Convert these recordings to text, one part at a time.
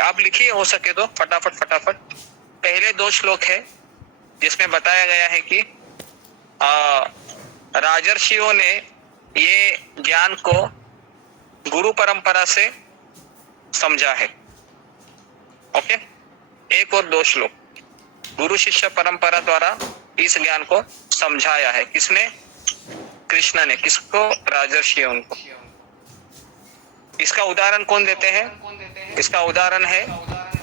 आप लिखिए हो सके तो फटाफट फटाफट। पहले 2 श्लोक है जिसमें बताया गया है कि राजर्षियों ने ये ज्ञान को गुरु परंपरा से समझा है। ओके, 1 और 2 श्लोक गुरु शिष्य परंपरा द्वारा इस ज्ञान को समझाया है। किसने? कृष्ण ने। किसको? राजर्षियों को। इसका उदाहरण कौन देते हैं? इसका उदाहरण है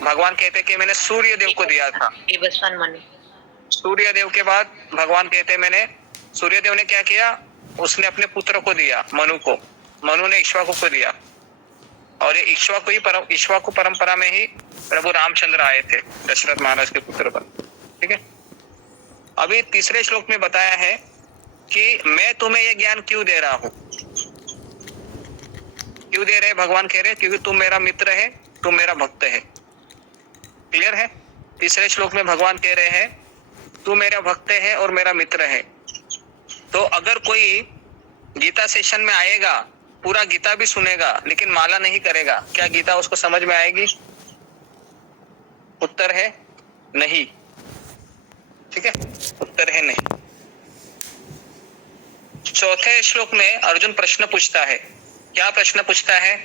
भगवान कहते हैं कि मैंने सूर्य देव को दिया था। सूर्य देव के बाद भगवान कहते हैं मैंने, सूर्य देव ने क्या किया? उसने अपने पुत्र को दिया, मनु को। मनु ने इक्ष्वाकु को दिया और ये इक्ष्वाकु परंपरा में ही प्रभु रामचंद्र आए थे, दशरथ महाराज के पुत्र बन। ठीक है, अभी तीसरे श्लोक में बताया है कि मैं तुम्हें ये ज्ञान क्यों दे रहा हूं। क्यों दे रहे? भगवान कह रहे क्योंकि तुम मेरा मित्र है, तुम मेरा भक्त है। क्लियर है? तीसरे श्लोक में भगवान कह रहे हैं तू मेरा भक्त है और मेरा मित्र है। तो अगर कोई गीता सेशन में आएगा, पूरा गीता भी सुनेगा लेकिन माला नहीं करेगा, क्या गीता उसको समझ में आएगी? उत्तर है नहीं। ठीक है, उत्तर है नहीं। चौथे श्लोक में अर्जुन प्रश्न पूछता है। क्या प्रश्न पूछता है?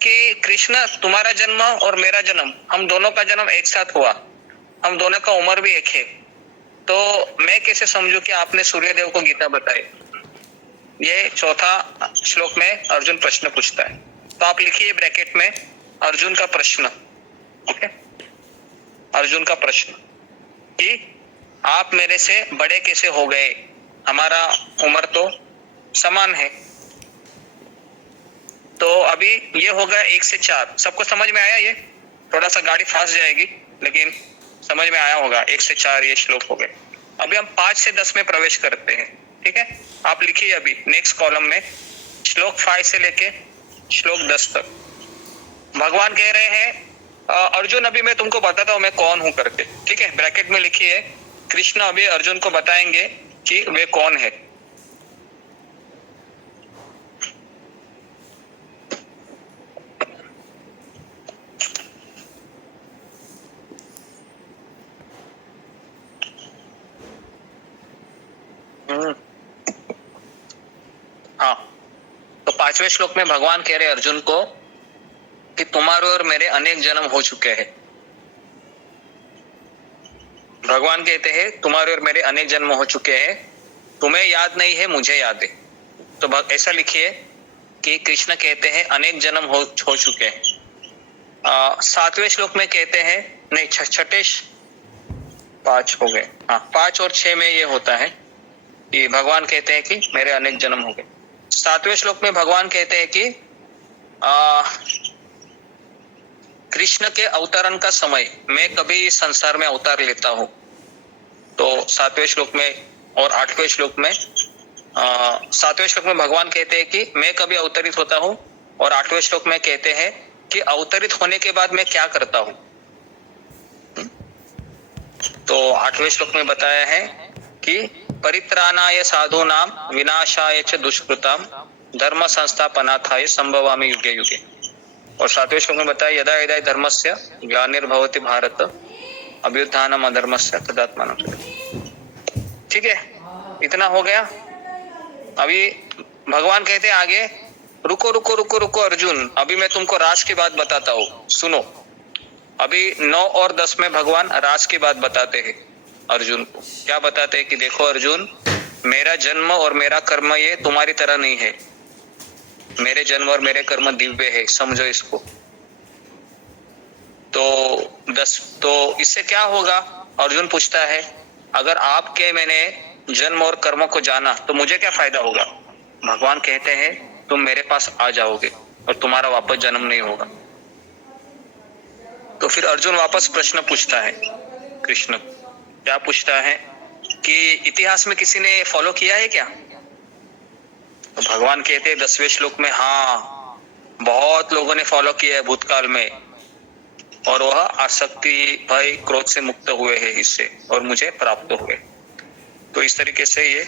कि कृष्ण तुम्हारा जन्म और मेरा जन्म, हम दोनों का जन्म एक साथ हुआ, हम दोनों का उम्र भी एक है, तो मैं कैसे समझूं कि आपने सूर्यदेव को गीता बताई? ये चौथा श्लोक में अर्जुन प्रश्न पूछता है। तो आप लिखिए ब्रैकेट में अर्जुन का प्रश्न। ओके, अर्जुन का प्रश्न कि आप मेरे से बड़े कैसे हो गए? हमारा उम्र तो समान है। तो अभी ये होगा 1 से 4। सबको समझ में आया? ये थोड़ा सा गाड़ी फास्ट जाएगी लेकिन समझ में आया होगा। 1 से 4 ये श्लोक हो गए। अभी हम 5 से 10 में प्रवेश करते हैं। ठीक है, आप लिखिए अभी नेक्स्ट कॉलम में श्लोक 5 से लेके श्लोक 10 तक। भगवान कह रहे हैं अर्जुन अभी मैं तुमको बताता हूं मैं कौन हूं करके। ठीक है, ब्रैकेट में लिखिए कृष्ण अभी अर्जुन को बताएंगे कि वे कौन है। हाँ, तो 5वें श्लोक में भगवान कह रहे अर्जुन को कि तुम्हारे और मेरे अनेक जन्म हो चुके हैं। भगवान कहते हैं तुम्हारे और मेरे अनेक जन्म हो चुके हैं, तुम्हें याद नहीं है, मुझे याद है। तो ऐसा लिखिए कि कृष्ण कहते हैं अनेक जन्म हो चुके हैं। 7वें श्लोक में कहते हैं, नहीं 6ठे 5 हो गए। हाँ, 5 और 6 में ये होता है कि भगवान कहते हैं कि मेरे अनेक जन्म हो गए। 7वें श्लोक में भगवान कहते हैं कि कृष्ण के अवतरण का समय मैं कभी इस संसार में अवतार लेता हूं। तो 7वें श्लोक में और 8वें श्लोक में 7वें श्लोक में भगवान कहते हैं कि मैं कभी अवतरित होता हूं और 8वें श्लोक में कहते हैं कि अवतरित होने के बाद मैं क्या करता हूं। तो 8वें श्लोक में बताया है कि परित्राणाय साधूनां विनाशाय च दुष्कृतां धर्म संस्थापनार्थाय संभवामि युगे युगे। और 7वें श्लोक में बताया यदा यदा धर्मस्य ग्लानिर्भवति भारत अभ्युत्थानम् अधर्मस्य तदात्मानं। ठीक है, इतना हो गया। अभी भगवान कहते हैं आगे रुको रुको रुको रुको अर्जुन, अभी मैं तुमको राज की बात बताता हूँ, सुनो। अभी 9 और 10 में भगवान राज की बात बताते हैं अर्जुन को। क्या बताते हैं कि देखो अर्जुन, मेरा जन्म और मेरा कर्म ये तुम्हारी तरह नहीं है। मेरे जन्म और मेरे कर्म दिव्य है, समझो इसको। तो इससे क्या होगा? अर्जुन पूछता है अगर आपके मैंने जन्म और कर्म को जाना तो मुझे क्या फायदा होगा? भगवान कहते हैं तुम मेरे पास आ जाओगे और तुम्हारा वापस जन्म नहीं होगा। तो फिर अर्जुन वापस प्रश्न पूछता है कृष्ण। क्या पूछता है कि इतिहास में किसी ने फॉलो किया है क्या? तो भगवान कहते हैं 10वें श्लोक में हाँ, बहुत लोगों ने फॉलो किया है भूतकाल में और वह आसक्ति भय क्रोध से मुक्त हुए हैं इससे और मुझे प्राप्त हुए। तो इस तरीके से ये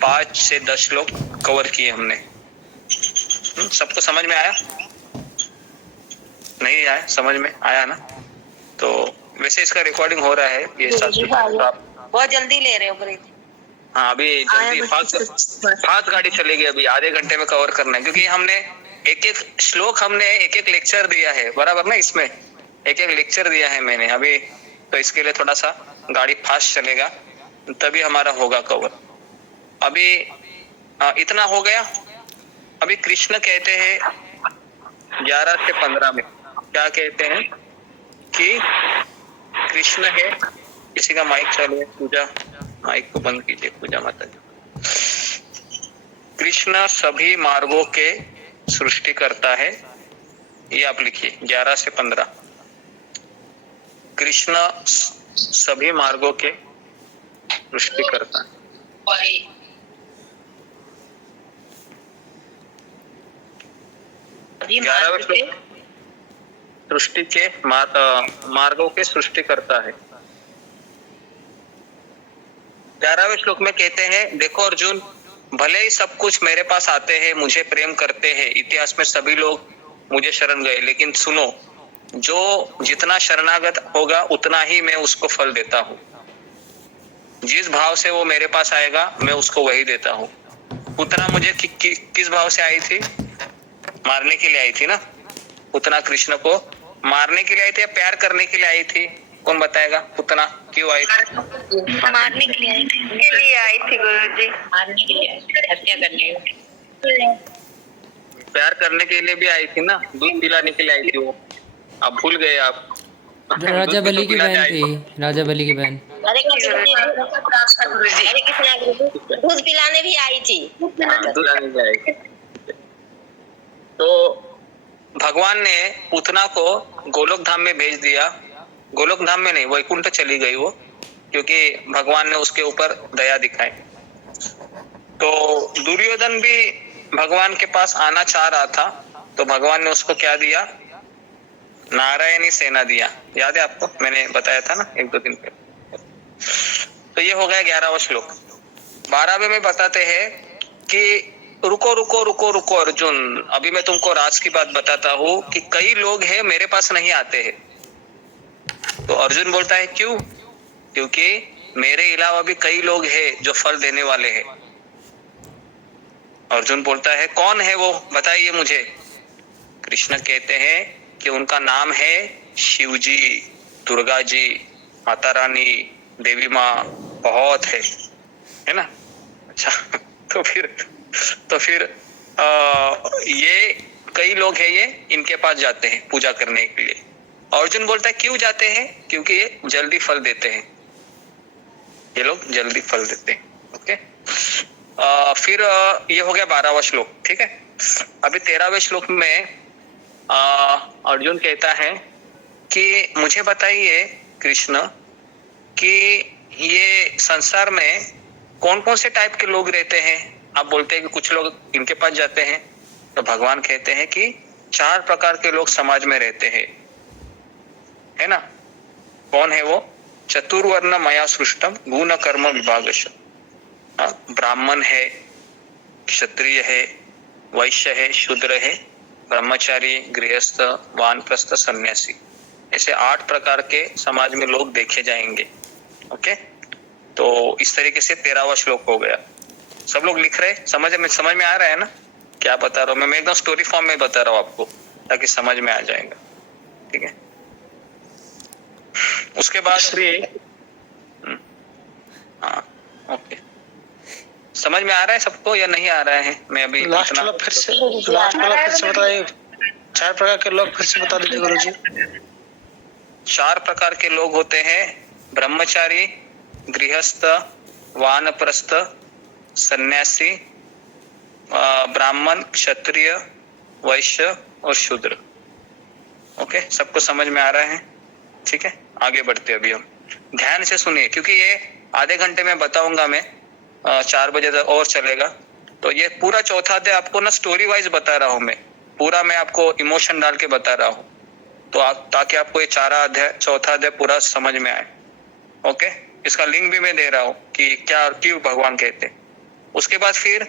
5 से 10 श्लोक कवर किए हमने। सबको समझ में आया? नहीं आया, समझ में आया ना? तो वैसे इसका रिकॉर्डिंग हो रहा है ये तो आप बहुत जल्दी ले रहे हो ब्रेक। हाँ अभी जल्दी फास्ट गाड़ी चलेगी, अभी आधे घंटे में कवर करना है, क्योंकि हमने एक एक श्लोक, हमने एक एक लेक्चर दिया है बराबर ना, इसमें एक एक लेक्चर दिया है मैंने अभी, तो इसके लिए थोड़ा सा गाड़ी फास्ट चलेगा तभी हमारा होगा कवर। अभी इतना हो गया। अभी कृष्ण कहते हैं 11 से 15 में, क्या कहते हैं कि कृष्ण है, किसी का माइक चालू है, पूजा माइक को बंद कीजिए, पूजा माता जी। कृष्ण सभी मार्गों के सृष्टि करता है, ये आप लिखिए 11 से 15। कृष्ण सभी मार्गों के सृष्टि करता है। 11वें श्लोक सृष्टि के मार्गों के सृष्टि करता है। 11वें श्लोक में कहते हैं, देखो अर्जुन, भले ही सब कुछ मेरे पास आते हैं, मुझे प्रेम करते हैं, इतिहास में सभी लोग मुझे शरण गए, लेकिन सुनो, जो जितना शरणागत होगा उतना ही मैं उसको फल देता हूँ। जिस भाव से वो मेरे पास आएगा मैं उसको वही देता हूँ। उतना मुझे किस भाव से आई थी? मारने के लिए आई थी ना? उतना कृष्ण को मारने के लिए आई थी या प्यार करने के लिए आई थी? कौन बताएगा? उतना क्यों आई थी? मारने के लिए आई थी। के लिए आई थी गुरुजी, मारने के लिए, हत्या करने के लिए। प्यार करने के लिए भी आई थी ना, दूध पिलाने के लिए आई थी वो। आप भूल गए आप। राजा बलि की बहन थी, राजा बलि की बहन। अरे गुरुजी, अरे किसने दूध पिलाने भी आई थी। दूध पिलाने भी आई। तो भगवान ने पूतना को गोलोक धाम में भेज दिया। गोलोक धाम में नहीं, वैकुंठ चली गई वो, क्योंकि भगवान ने उसके ऊपर दया दिखाई। तो दुर्योधन भी भगवान के पास आना चाह रहा था, तो भगवान ने उसको क्या दिया? नारायणी सेना दिया। याद है आपको? मैंने बताया था ना 1-2 दिन पहले। तो ये हो गया 11वां श्लोक। 12वें में बताते हैं कि रुको रुको रुको रुको अर्जुन, अभी मैं तुमको राज की बात बताता हूँ कि कई लोग हैं मेरे पास नहीं आते हैं। तो अर्जुन बोलता है क्यों? क्योंकि मेरे अलावा भी कई लोग हैं जो फल देने वाले हैं। अर्जुन बोलता है कौन है वो, बताइए मुझे। कृष्ण कहते हैं कि उनका नाम है शिवजी, दुर्गा जी, माता रानी, देवी माँ, बहुत है ना? अच्छा तो फिर ये कई लोग हैं, ये इनके पास जाते हैं पूजा करने के लिए। अर्जुन बोलता है क्यों जाते हैं? क्योंकि ये जल्दी फल देते हैं, ये लोग जल्दी फल देते हैं। ओके, फिर ये हो गया 12वां श्लोक, ठीक है। अभी 13वें श्लोक में अर्जुन कहता है कि मुझे बताइए कृष्ण कि ये संसार में कौन कौन से टाइप के लोग रहते हैं? आप बोलते हैं कि कुछ लोग इनके पास जाते हैं, तो भगवान कहते हैं कि 4 प्रकार के लोग समाज में रहते हैं, है ना? कौन है वो? चतुर्वर्ण मया सृष्टम गुण कर्म विभागश। ब्राह्मण है, क्षत्रिय है, वैश्य है, शूद्र है, ब्रह्मचारी, गृहस्थ, वानप्रस्थ, सन्यासी। ऐसे 8 प्रकार के समाज में लोग देखे जाएंगे। ओके, तो इस तरीके से 13वां श्लोक हो गया। सब लोग लिख रहे? समझ में आ रहा है ना क्या बता रहा हूँ मैं एकदम स्टोरी फॉर्म में बता रहा हूँ आपको, ताकि समझ में आ जाएगा। ठीक है, उसके बाद हाँ ओके, समझ में आ रहा है सबको या नहीं आ रहा है? मैं अभी लास्ट वाला फिर से बताइए। 4 प्रकार के लोग फिर से बता दीजिए गुरुजी। 4 प्रकार के लोग होते हैं, ब्रह्मचारी, गृहस्थ, वानप्रस्थ, सन्यासी, ब्राह्मण, क्षत्रिय, वैश्य और शूद्र। ओके, सबको समझ में आ रहा है? ठीक है, आगे बढ़ते अभी हम। ध्यान से सुनिए, क्योंकि ये आधे घंटे में बताऊंगा मैं, 4 बजे तक और चलेगा। तो ये पूरा चौथा अध्याय आपको ना स्टोरी वाइज बता रहा हूँ मैं, पूरा मैं आपको इमोशन डाल के बता रहा हूँ, तो ताकि आपको ये चौथा अध्याय पूरा समझ में आए। ओके, इसका लिंक भी मैं दे रहा हूँ कि क्या क्यों भगवान कहते हैं। उसके बाद फिर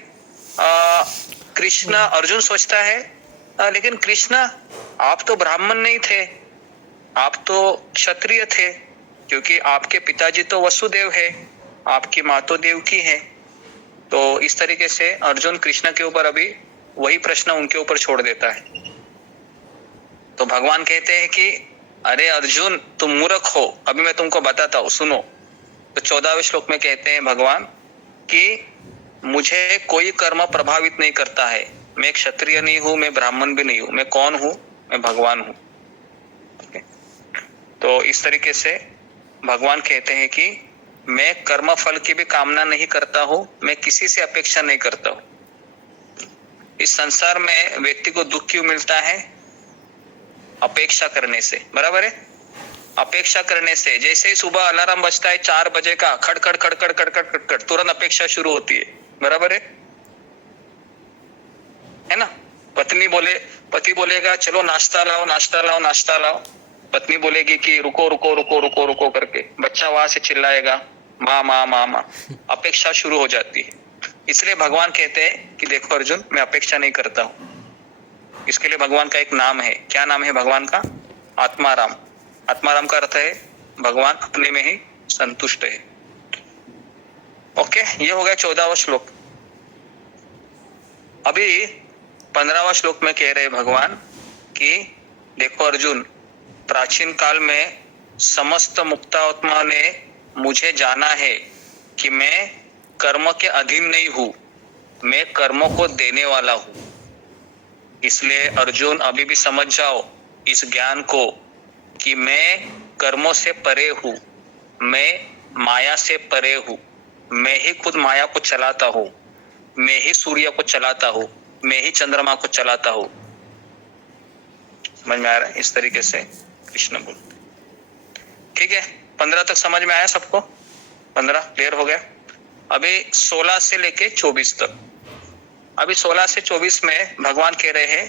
कृष्ण, अर्जुन सोचता है लेकिन कृष्ण आप तो ब्राह्मण नहीं थे, आप तो क्षत्रिय थे, क्योंकि आपके पिताजी तो वसुदेव है, आपकी माँ तो देवकी है। तो इस तरीके से अर्जुन कृष्ण के ऊपर अभी वही प्रश्न उनके ऊपर छोड़ देता है। तो भगवान कहते हैं कि अरे अर्जुन तुम मूर्ख हो, अभी मैं तुमको बताता हूँ, सुनो। तो 14वें श्लोक में कहते हैं भगवान कि मुझे कोई कर्म प्रभावित नहीं करता है, मैं क्षत्रिय नहीं हूं, मैं ब्राह्मण भी नहीं हूं, मैं कौन हूं? मैं भगवान हूं। तो इस तरीके से भगवान कहते हैं कि मैं कर्म फल की भी कामना नहीं करता हूं, मैं किसी से अपेक्षा नहीं करता हूं। इस संसार में व्यक्ति को दुख क्यों मिलता है? अपेक्षा करने से, बराबर है? अपेक्षा करने से। जैसे ही सुबह अलार्म बजता है 4 बजे का, खड़खड़ खड़खड़ खड़खड़ खड़खड़, तुरंत अपेक्षा शुरू होती है, बराबर है ना? पति बोलेगा चलो नाश्ता लाओ नाश्ता लाओ नाश्ता लाओ, पत्नी बोलेगी कि रुको रुको रुको रुको रुको करके, बच्चा वहां से चिल्लाएगा माँ माँ माँ माँ, अपेक्षा शुरू हो जाती है। इसलिए भगवान कहते हैं कि देखो अर्जुन, मैं अपेक्षा नहीं करता हूं। इसके लिए भगवान का एक नाम है। क्या नाम है भगवान का? आत्माराम। आत्माराम का अर्थ है भगवान अपने में ही संतुष्ट है। ओके, ये हो गया 14वां श्लोक। अभी 15वां श्लोक में कह रहे भगवान कि देखो अर्जुन, प्राचीन काल में समस्त मुक्तात्मा ने मुझे जाना है कि मैं कर्म के अधीन नहीं हूं, मैं कर्मों को देने वाला हूं। इसलिए अर्जुन अभी भी समझ जाओ इस ज्ञान को कि मैं कर्मों से परे हूं, मैं माया से परे हूं, मैं ही खुद माया को चलाता हूं, मैं ही सूर्य को चलाता हूं, मैं ही चंद्रमा को चलाता हूं। समझ में आ रहा है? इस तरीके से कृष्ण बोलते। ठीक है, 15 तक समझ में आया सबको? 15 क्लियर हो गया। अभी 16 से लेके 24 तक। अभी 16 से 24 में भगवान कह रहे हैं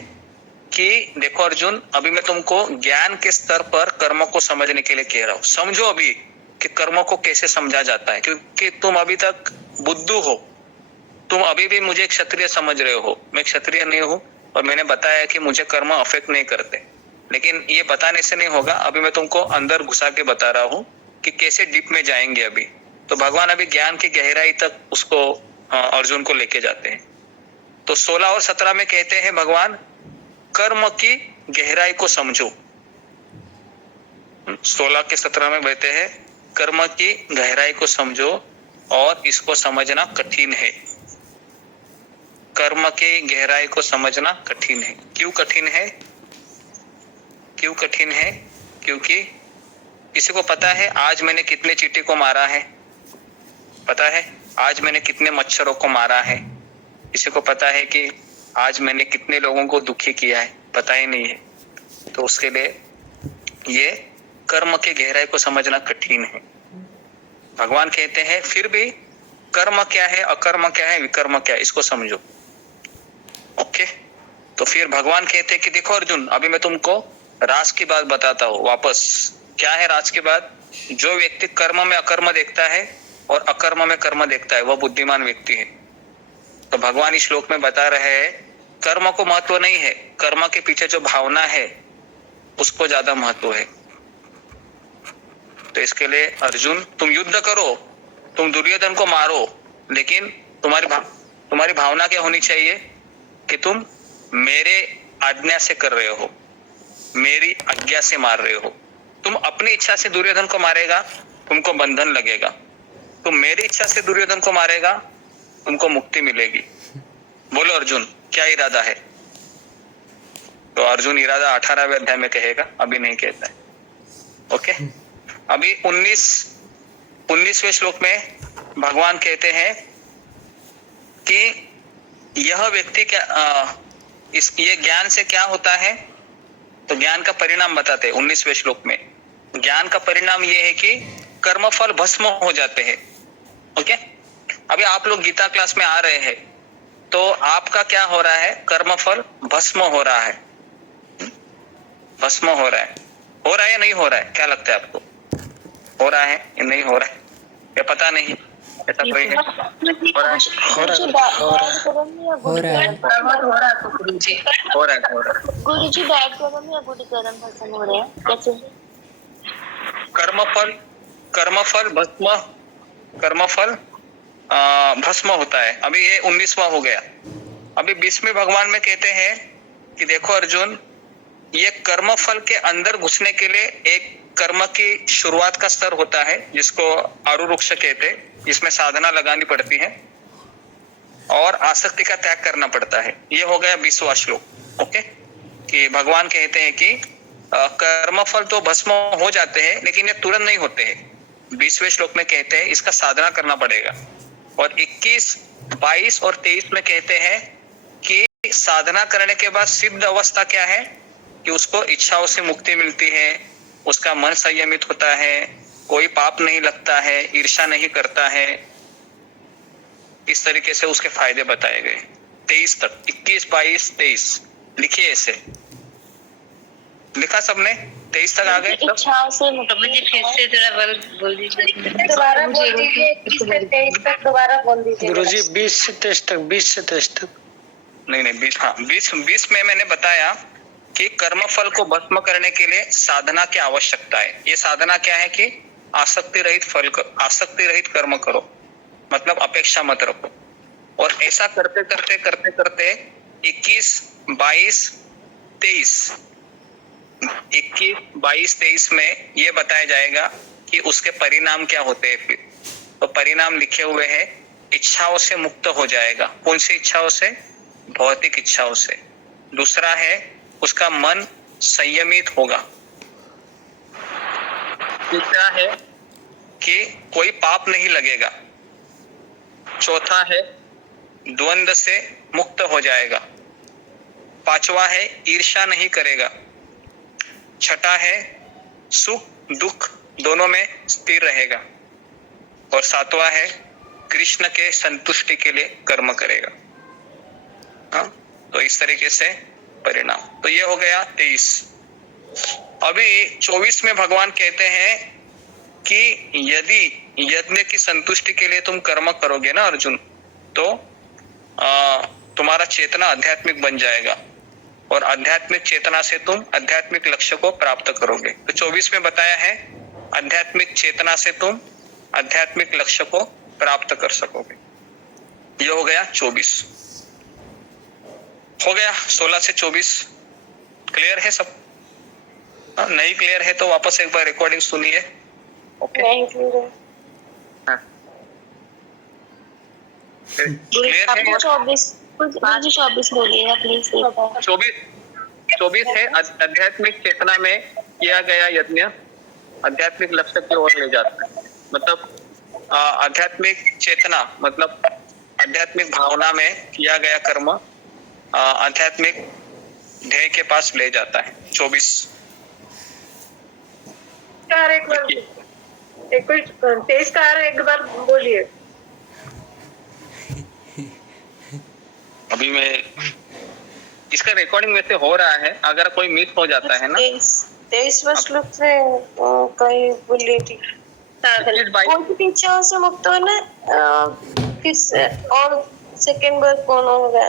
कि देखो अर्जुन, अभी मैं तुमको ज्ञान के स्तर पर कर्मों को समझने के लिए कह रहा हूं। समझो अभी कि कर्मों को कैसे समझा जाता है, क्योंकि तुम अभी तक बुद्धू हो, तुम अभी भी मुझे क्षत्रिय समझ रहे हो। मैं क्षत्रिय नहीं हूं और मैंने बताया कि मुझे कर्म अफेक्ट नहीं करते, लेकिन ये बताने से नहीं होगा। अभी मैं तुमको अंदर घुसा के बता रहा हूं कि कैसे डीप में जाएंगे अभी। तो भगवान अभी ज्ञान की गहराई तक उसको अर्जुन को लेके जाते हैं। तो 16 और 17 में कहते हैं भगवान, कर्म की गहराई को समझो। 16 के 17 में कहते हैं कर्म की गहराई को समझो और इसको समझना कठिन है। कर्म की गहराई को समझना कठिन है। क्यों कठिन है? क्यों कठिन है? क्योंकि किसी को पता है आज मैंने कितने चींटी को मारा है? पता है आज मैंने कितने मच्छरों को मारा है? किसी को पता है कि आज मैंने कितने लोगों को दुखी किया है? पता ही नहीं है। तो उसके लिए ये कर्म के गहराई को समझना कठिन है। भगवान कहते हैं फिर भी कर्म क्या है, अकर्म क्या है, विकर्म क्या है, इसको समझो। ओके, तो फिर भगवान कहते हैं कि देखो अर्जुन, अभी मैं तुमको राज की बात बताता हूँ वापस। क्या है राज की बात? जो व्यक्ति कर्म में अकर्म देखता है और अकर्म में कर्म देखता है, वह बुद्धिमान व्यक्ति है। तो भगवान इस श्लोक में बता रहे हैं कर्म को महत्व नहीं है, कर्म के पीछे जो भावना है उसको ज्यादा महत्व है। तो इसके लिए अर्जुन, तुम युद्ध करो, तुम दुर्योधन को मारो, लेकिन तुम्हारी भावना क्या होनी चाहिए कि तुम मेरे आज्ञा से कर रहे हो, मेरी आज्ञा से मार रहे हो। तुम अपनी इच्छा से दुर्योधन को मारेगा, तुमको बंधन लगेगा। तुम मेरी इच्छा से दुर्योधन को मारेगा, तुमको मुक्ति मिलेगी। बोलो अर्जुन, क्या इरादा है? तो अर्जुन इरादा 18वें अध्याय में कहेगा, अभी नहीं कहता है। ओके, अभी 19वें श्लोक में भगवान कहते हैं कि यह व्यक्ति क्या ये ज्ञान से क्या होता है? तो ज्ञान का परिणाम बताते हैं 19वें श्लोक में। ज्ञान का परिणाम यह है कि कर्मफल भस्म हो जाते हैं। ओके, अभी आप लोग गीता क्लास में आ रहे हैं तो आपका क्या हो रहा है? कर्मफल भस्म हो रहा है। भस्म हो रहा है। हो रहा है या नहीं हो रहा है? क्या लगता है आपको? हो रहा है या नहीं हो रहा है? या पता नहीं? ऐसा कोई है? हो रहा है गुरु जी बैड कर्म या गुड कर्म पसंद हो रहे हैं कैसे? कर्मफल भस्म होता है। अभी ये 19वां हो गया। अभी 20वें भगवान में कहते हैं कि देखो अर्जुन, ये कर्मफल के अंदर घुसने के लिए एक कर्म की शुरुआत का स्तर होता है जिसको आरुरुक्ष कहते हैं, जिसमें साधना लगानी पड़ती है और आसक्ति का त्याग करना पड़ता है। ये हो गया 20वां श्लोक। ओके, कि भगवान कहते हैं कि कर्मफल तो भस्म हो जाते हैं लेकिन ये तुरंत नहीं होते हैं। 20वें श्लोक में कहते हैं इसका साधना करना पड़ेगा। और 21, 22 और 23 में कहते हैं कि साधना करने के बाद सिद्ध अवस्था क्या है कि उसको इच्छाओं से मुक्ति मिलती है, उसका मन संयमित होता है, कोई पाप नहीं लगता है, ईर्ष्या नहीं करता है। इस तरीके से उसके फायदे बताए गए 23 तक। 21, 22, 23 लिखिए। ऐसे लिखा सबने? 23 तक आ गए सब? इच्छाओं से मुझे फिर से जरा बोल दीजिए, दोबारा बोल दीजिए। 21 से 23 तक दोबारा बोल दीजिए गुरुजी। 20 से 23 तक, 20 से 23 तक नहीं 20, हाँ 20 में मैंने बताया कि कर्मफल को भस्म करने के लिए साधना की आवश्यकता है। ये साधना क्या है कि आसक्ति रहित कर्म करो, मतलब अपेक्षा मत रखो। और ऐसा करते करते 21, 22, 23 में ये बताया जाएगा कि उसके परिणाम क्या होते हैं। फिर तो परिणाम लिखे हुए हैं, इच्छाओं से मुक्त हो जाएगा। कौन सी इच्छाओं से? भौतिक इच्छाओं से। दूसरा है उसका मन संयमित होगा। तीसरा है कि कोई पाप नहीं लगेगा। चौथा है द्वंद्व से मुक्त हो जाएगा। पांचवा है ईर्ष्या नहीं करेगा। छठा है सुख दुख दोनों में स्थिर रहेगा। और सातवां है कृष्ण के संतुष्टि के लिए कर्म करेगा। हाँ, तो इस तरीके से परिणाम। तो ये हो गया 23। अभी 24 में भगवान कहते हैं कि यदि यज्ञ की संतुष्टि के लिए तुम कर्म करोगे ना अर्जुन, तो तुम्हारा चेतना आध्यात्मिक बन जाएगा और आध्यात्मिक चेतना से तुम आध्यात्मिक लक्ष्य को प्राप्त करोगे। तो 24 में बताया है आध्यात्मिक चेतना से तुम आध्यात्मिक लक्ष्य को प्राप्त कर सकोगे। ये हो गया 24। हो गया 16 से 24। क्लियर है सब? नहीं क्लियर है तो वापस एक बार रिकॉर्डिंग सुनिए। ओके, क्लियर है? 24 बोलिएगा प्लीज। 24 है आध्यात्मिक चेतना में किया गया यज्ञ आध्यात्मिक लक्ष्य की ओर ले जाता है। मतलब आध्यात्मिक चेतना मतलब आध्यात्मिक भावना में किया गया कर्म आध्यात्मिक ध्येय के पास ले जाता है। 24 एक बार बोलिए। अभी मैं इसका रिकॉर्डिंग वैसे हो रहा है, अगर कोई मिस हो जाता है ना। 23 श्लोक से कहीं बोलिए ठीक। इच्छाओं से मुक्त होना किस और सेकंड बार कौन होगा?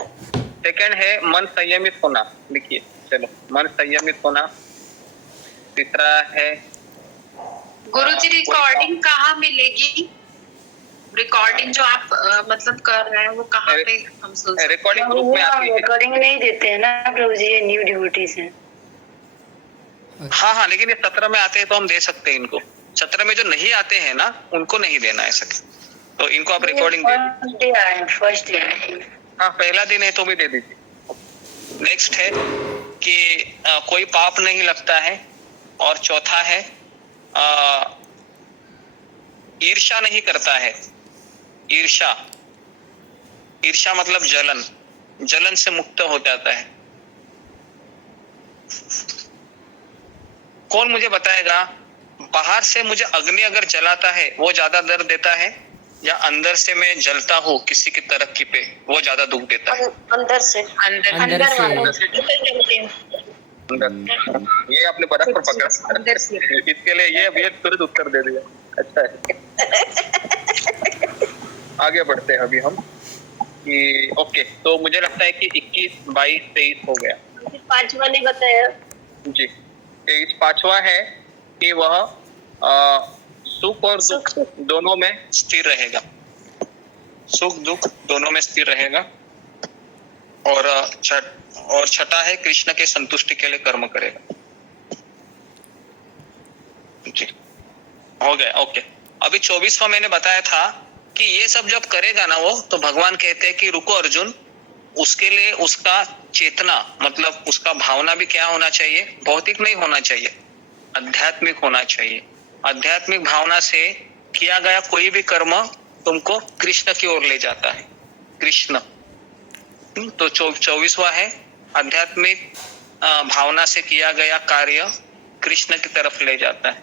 सेकंड है मन संयमित होना। लिखिए, चलो, मन संयमित होना। तीसरा है गुरुजी रिकॉर्डिंग कहाँ मिलेगी? रिकॉर्डिंग जो आप मतलब कर रहे हैं वो कहाँ पे हम सुन सकते हैं? रिकॉर्डिंग ग्रुप में आती है। रिकॉर्डिंग नहीं देते हैं ना प्रभु जी, ये न्यू डिवोटीज हैं। हाँ, लेकिन ये 17 में आते हैं तो हम दे सकते हैं इनको। 17 में जो नहीं आते हैं ना उनको नहीं देना है सर, तो इनको आप रिकॉर्डिंग दे। First day. हाँ, पहला दिन है तो भी दे दीजिए। नेक्स्ट है कि कोई पाप नहीं लगता है। और चौथा है ईर्ष्या नहीं करता है। ईर्ष्या मतलब जलन से मुक्त हो जाता है। कौन मुझे बताएगा, बाहर से मुझे अग्नि अगर जलाता है वो ज्यादा दर्द देता है या अंदर से मैं जलता हूँ किसी की तरक्की पे वो ज्यादा दुख देता है? अंदर से। ये आपने बराबर पकड़ा। इसके लिए ये तुरंत उत्तर दे दिया। अच्छा है। आगे बढ़ते हैं अभी हम कि ओके, तो मुझे लगता है कि 21, 22, 23 हो गया। पांचवा नहीं बताया जी, 23 पांचवा है कि वह सुख और दुख दोनों में स्थिर रहेगा, सुख दुख दोनों में स्थिर रहेगा। और छठा है कृष्ण के संतुष्टि के लिए कर्म करेगा। जी, हो गया। ओके, अभी 24वां मैंने बताया था कि ये सब जब करेगा ना वो, तो भगवान कहते हैं कि रुको अर्जुन, उसके लिए उसका चेतना मतलब उसका भावना भी क्या होना चाहिए, भौतिक नहीं होना चाहिए, आध्यात्मिक होना चाहिए। आध्यात्मिक भावना से किया गया कोई भी कर्म तुमको कृष्ण की ओर ले जाता है, कृष्ण। तो 24वां है आध्यात्मिक भावना से किया गया कार्य कृष्ण की तरफ ले जाता है।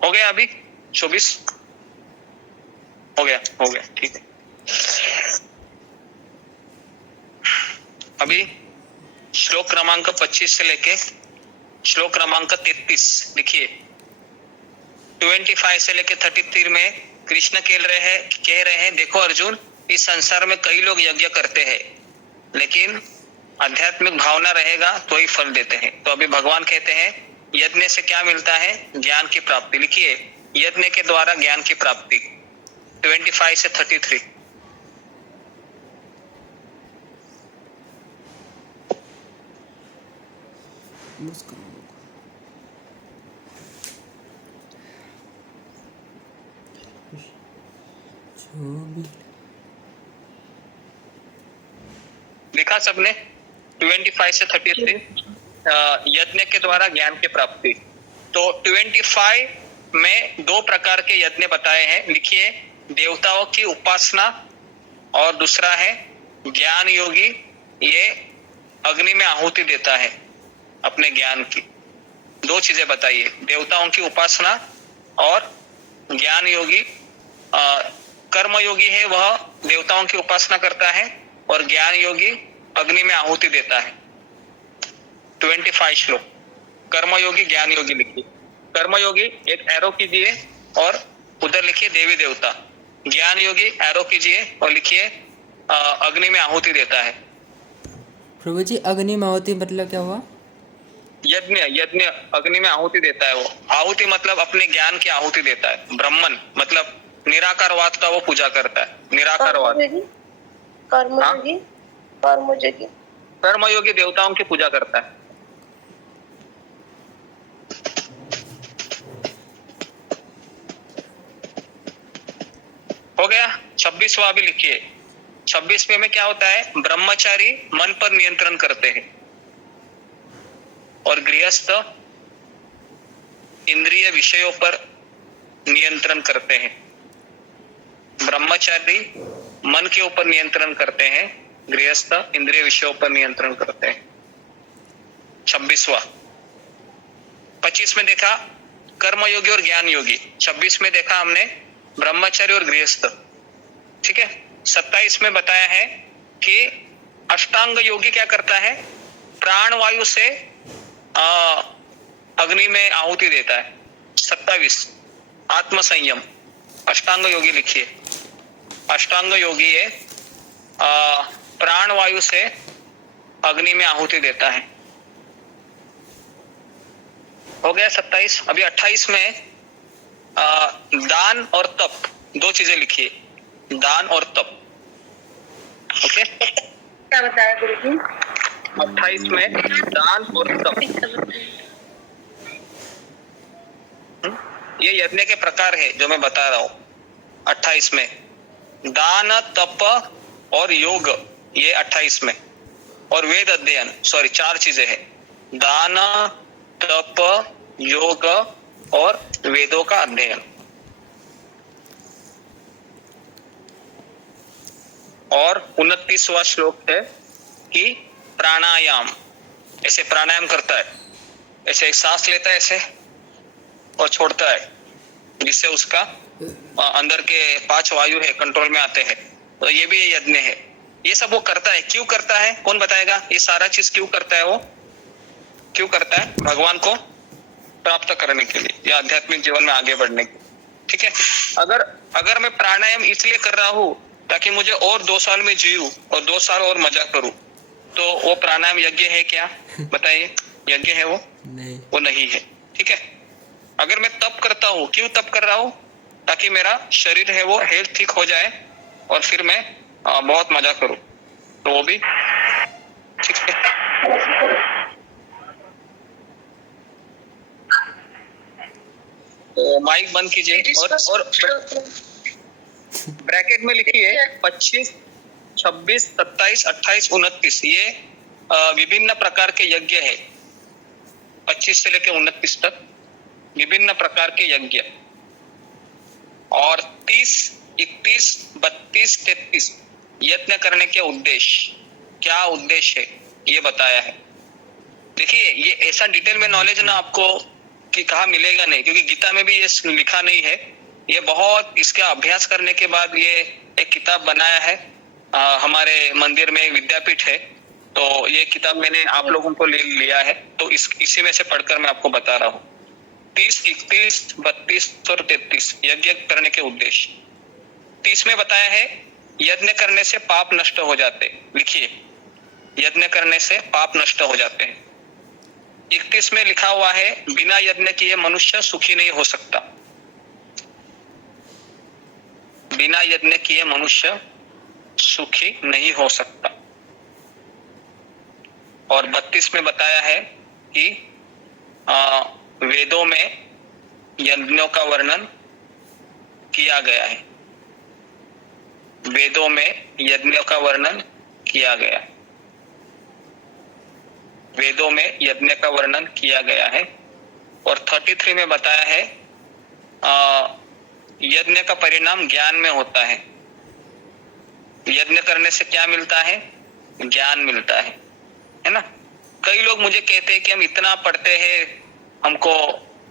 हो गया अभी 24 हो गया, ठीक है। अभी श्लोक क्रमांक 25 से लेके श्लोक क्रमांक 33 लिखिए। 25 से लेके 33 में कृष्ण कह रहे हैं देखो अर्जुन, इस संसार में कई लोग यज्ञ करते हैं, लेकिन आध्यात्मिक भावना रहेगा तो ही फल देते हैं। तो अभी भगवान कहते हैं यज्ञ से क्या मिलता है, ज्ञान की प्राप्ति। लिखिए, यज्ञ के द्वारा ज्ञान की प्राप्ति। 25 से 33। लिखा सबने? 25 से 33 यज्ञ के द्वारा ज्ञान की प्राप्ति। तो 25 में दो प्रकार के यज्ञ बताए हैं। लिखिए, देवताओं की उपासना और दूसरा है ज्ञान योगी, ये अग्नि में आहुति देता है अपने ज्ञान की। दो चीजें बताइए, देवताओं की उपासना और ज्ञान योगी। कर्म योगी है वह देवताओं की उपासना करता है और ज्ञान योगी अग्नि में आहुति देता है। 25 श्लोक कर्मयोगी ज्ञान योगी लिखिए। कर्मयोगी एक एरो कीजिए और उधर लिखिए देवी देवता। ज्ञान योगी एरो कीजिए और लिखिए अग्नि में आहुति देता है। प्रभु जी, अग्नि में आहुति मतलब क्या हुआ? यज्ञ अग्नि में आहुति देता है वो। आहुति मतलब अपने ज्ञान की आहुति देता है। ब्राह्मण मतलब निराकारवाद का वो पूजा करता है। निराकारवाद। कर्मयोगी देवताओं की पूजा करता है। हो गया। 26वां भी लिखिए। 26वें में क्या होता है, ब्रह्मचारी मन पर नियंत्रण करते हैं और गृहस्थ इंद्रिय विषयों पर नियंत्रण करते हैं। ब्रह्मचारी मन के ऊपर नियंत्रण करते हैं, गृहस्थ इंद्रिय विषयों पर नियंत्रण करते हैं। 26वां। 25 में देखा कर्मयोगी और ज्ञान योगी। 26 में देखा हमने ब्रह्मचारी और गृहस्थ। ठीक है। 27 में बताया है कि अष्टांग योगी क्या करता है, प्राण वायु से अग्नि में आहुति देता है। 27 आत्म संयम। अष्टांग योगी लिखिए। अष्टांग योगी है प्राण वायु से अग्नि में आहुति देता है। हो गया 27। अभी 28 में दान और तप, दो चीजें लिखिए, दान और तप। ओके, क्या बताया गुरुजी? 28 में दान और तप, ये यज्ञ के प्रकार है जो मैं बता रहा हूं। 28 में दान तप और योग, ये 28 में। और वेद अध्ययन, सॉरी 4 चीजें हैं, दान तप योग और वेदों का अध्ययन। और 29वां श्लोक है कि प्राणायाम, ऐसे प्राणायाम करता है, ऐसे एक सांस लेता है ऐसे और छोड़ता है, जिससे उसका अंदर के 5 वायु है कंट्रोल में आते हैं। तो ये भी यज्ञ है। ये सब वो करता है। क्यों करता है, कौन बताएगा? ये सारा चीज क्यों करता है? वो क्यों करता है? भगवान को प्राप्त करने के लिए या आध्यात्मिक जीवन में आगे बढ़ने के लिए। ठीक है। अगर मैं प्राणायाम इसलिए कर रहा हूँ ताकि मुझे और 2 साल में जीऊं और 2 साल और मजा करूं, तो वो प्राणायाम यज्ञ है क्या? बताइए, यज्ञ है वो? नहीं। वो नहीं है, ठीक है। अगर मैं तप करता हूँ, क्यों तप कर रहा हूँ? ताकि मेरा शरीर है वो हेल्थ ठीक हो जाए और फिर मैं बहुत मजा करूं, तो वो भी ठीक है। तो माइक बंद कीजिए और ब्रैकेट में लिखिए 25, 26, 27, 28, 29 ये विभिन्न प्रकार के यज्ञ है। 25 से लेकर 29 तक विभिन्न प्रकार के यज्ञ, और 30, 31, 32, 33 यत्न करने के उद्देश्य, क्या उद्देश्य है ये बताया है। देखिए, ये ऐसा डिटेल में नॉलेज ना आपको कि कहाँ मिलेगा नहीं, क्योंकि गीता में भी ये लिखा नहीं है। ये बहुत इसका अभ्यास करने के बाद ये एक किताब बनाया है, हमारे मंदिर में विद्यापीठ है, तो ये किताब मैंने आप लोगों को ले लिया है, तो इसी में से पढ़कर मैं आपको बता रहा हूँ। 30, 31, 32 और 33 यज्ञ करने के उद्देश्य। 30 में बताया है यज्ञ करने से पाप नष्ट हो जाते, लिखिए, यज्ञ करने से पाप नष्ट हो जाते हैं। 31 में लिखा हुआ है बिना यज्ञ किए मनुष्य सुखी नहीं हो सकता, बिना यज्ञ किए मनुष्य सुखी नहीं हो सकता। और 32 में बताया है कि वेदों में यज्ञों का वर्णन किया गया है, वेदों में यज्ञों का वर्णन किया गया, वेदों में यज्ञ का वर्णन किया गया है। और 33 में बताया है यज्ञ का परिणाम ज्ञान में होता है। यज्ञ करने से क्या मिलता है? ज्ञान मिलता है ना। कई लोग मुझे कहते हैं कि हम इतना पढ़ते हैं, हमको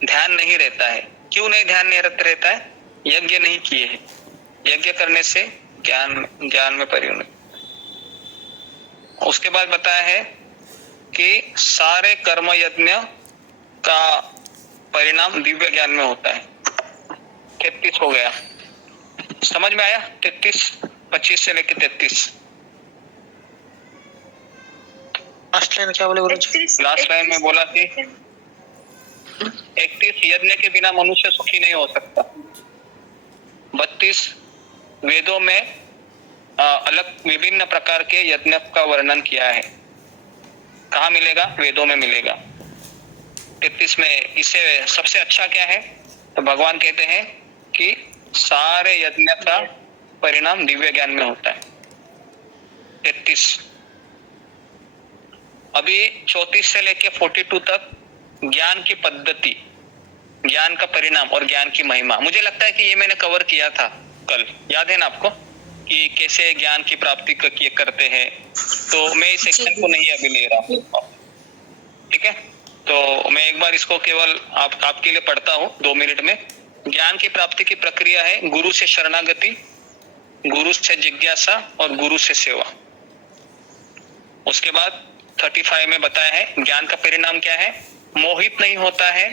ध्यान नहीं रहता है। क्यों नहीं ध्यान नहीं रहता है? यज्ञ नहीं किए हैं। यज्ञ करने से ज्ञान में परिणत। उसके बाद बताया है कि सारे कर्म यज्ञ का परिणाम दिव्य ज्ञान में होता है। 33 हो गया, समझ में आया? 33, 25 से लेकर 33। लास्ट लाइन क्या बोले गुरुजी? लास्ट लाइन में बोला कि 31 यज्ञ के बिना मनुष्य सुखी नहीं हो सकता। 32 वेदों में अलग विभिन्न प्रकार के यज्ञ का वर्णन किया है। कहाँ मिलेगा? वेदों में मिलेगा। 33 में इससे सबसे अच्छा क्या है? तो भगवान कहते हैं कि सारे यज्ञ का परिणाम दिव्य ज्ञान में होता है। 33। अभी 34 से लेके 42 तक ज्ञान की पद्धति, ज्ञान का परिणाम और ज्ञान की महिमा। मुझे लगता है कि ये मैंने कवर किया था कल, याद है ना आपको, कि कैसे ज्ञान की प्राप्ति करते हैं। तो मैं इस सेक्शन को नहीं अभी ले रहा हूँ, ठीक है। तो मैं एक बार इसको केवल आपके लिए पढ़ता हूँ 2 मिनट में। ज्ञान की प्राप्ति की प्रक्रिया है गुरु से शरणागति, गुरु से जिज्ञासा और गुरु से सेवा। उसके बाद 35 में बताया है ज्ञान का परिणाम क्या है? मोहित नहीं होता है,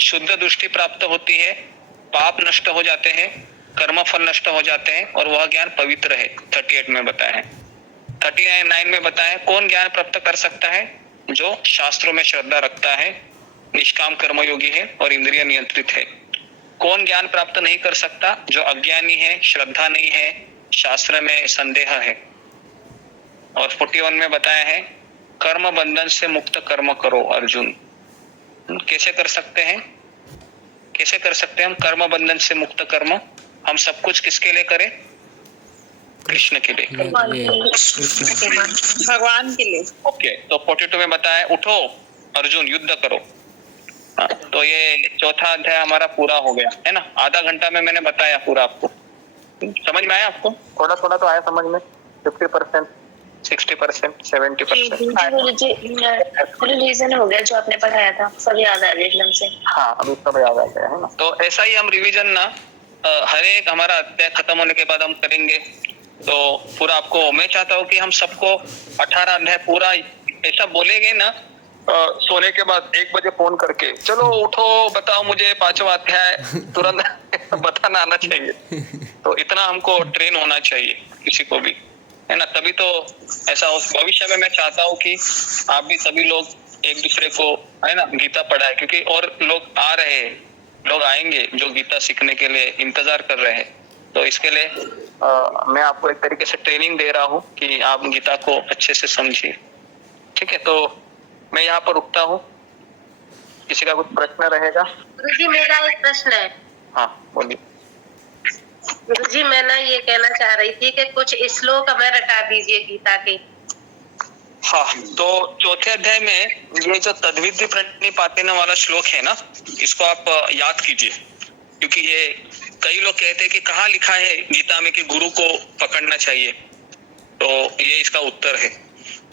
शुद्ध दृष्टि प्राप्त होती है, पाप नष्ट हो जाते हैं, कर्म फल नष्ट हो जाते हैं और वह ज्ञान पवित्र है। 38 में बताया है। 39 में बताया है कौन ज्ञान प्राप्त कर सकता है? जो शास्त्रों में श्रद्धा रखता है, निष्काम कर्मयोगी है और इंद्रिय नियंत्रित है। कौन ज्ञान प्राप्त नहीं कर सकता? जो अज्ञानी है, श्रद्धा नहीं है, शास्त्र में संदेह है। और 41 में बताया है कर्म बंधन से मुक्त कर्म करो अर्जुन। कैसे कर सकते हैं? कैसे कर सकते हैं हम कर्म बंधन से मुक्त कर्म? हम सब कुछ किसके लिए करें? कृष्ण के लिए, भगवान के लिए। ओके। तो 42 में बताया उठो अर्जुन युद्ध करो। तो ये चौथा अध्याय हमारा पूरा हो गया है ना। आधा घंटा में मैंने बताया पूरा आपको। समझ में आया आपको? थोड़ा थोड़ा तो आया समझ में। 50%, 60%, 70%। रिवीजन हो गया जो आपने पढ़ाया था, सब याद आ गया एकदम से। हाँ, अभी सब याद आ गया है ना। तो ऐसा ही हम रिवीजन ना हर एक हमारा अध्याय खत्म होने के बाद हम करेंगे। तो पूरा आपको मैं चाहता हूँ कि हम सबको 18 अध्याय पूरा ऐसा बोलेंगे ना, सोने के बाद 1 बजे फोन करके चलो उठो बताओ मुझे 5वां अध्याय, तुरंत बताना आना चाहिए। तो इतना हमको ट्रेन होना चाहिए किसी को भी, है ना, तभी तो ऐसा हो। भविष्य में मैं चाहता हूँ कि आप भी सभी लोग एक दूसरे को, है ना, गीता पढ़ाए, क्योंकि और लोग आ रहे हैं, लोग आएंगे जो गीता सीखने के लिए इंतजार कर रहे हैं। तो इसके लिए मैं आपको एक तरीके से ट्रेनिंग दे रहा हूँ कि आप गीता को अच्छे से समझिए। ठीक है, तो मैं यहाँ पर रुकता हूँ। किसी का कुछ प्रश्न रहेगा? गुरुजी मेरा एक प्रश्न है। हाँ बोलिए। गुरुजी मैं ना ये कहना चाह रही थी कि कुछ श्लोक हमें रटा दीजिए गीता के। हाँ, तो चौथे अध्याय में ये जो तद्विधि प्रणिपातेन वाला श्लोक है ना, इसको आप याद कीजिए, क्योंकि ये कई लोग कहते हैं कि कहाँ लिखा है गीता में कि गुरु को पकड़ना चाहिए। तो ये इसका उत्तर है,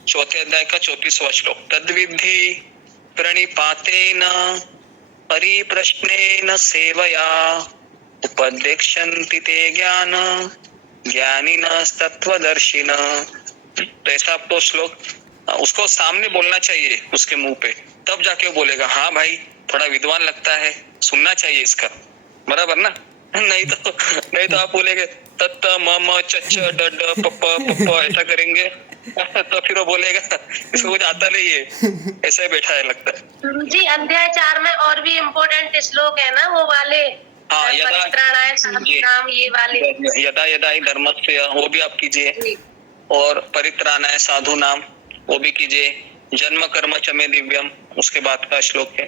चौथे अध्याय का 34वां श्लोक। तद्विधि प्रणिपातेन परिप्रश्नेन सेवया उपदेक्षन्ति ते ज्ञान ज्ञानिनस्तत्त्वदर्शिन। तो ऐसा आपको श्लोक उसको सामने बोलना चाहिए उसके मुंह पे, तब जाके वो बोलेगा हाँ भाई थोड़ा विद्वान लगता है, सुनना चाहिए इसका, बराबर ना। नहीं तो आप बोलेंगे तत्त मम चच डड पप ऐसा करेंगे तो फिर वो बोलेगा इसको कुछ आता नहीं है, ऐसा ही बैठा है लगता है। गुरुजी अध्याय 4 में और भी इम्पोर्टेंट श्लोक है ना, वो वाले। हाँ, परित्राणाय साधूनाम, ये वाले। यदा यदा ही धर्मस्य, वो भी आप कीजिए, और परित्राणाय साधु नाम वो भी कीजिए। जन्म कर्म च मे दिव्यम उसके बाद का श्लोक है,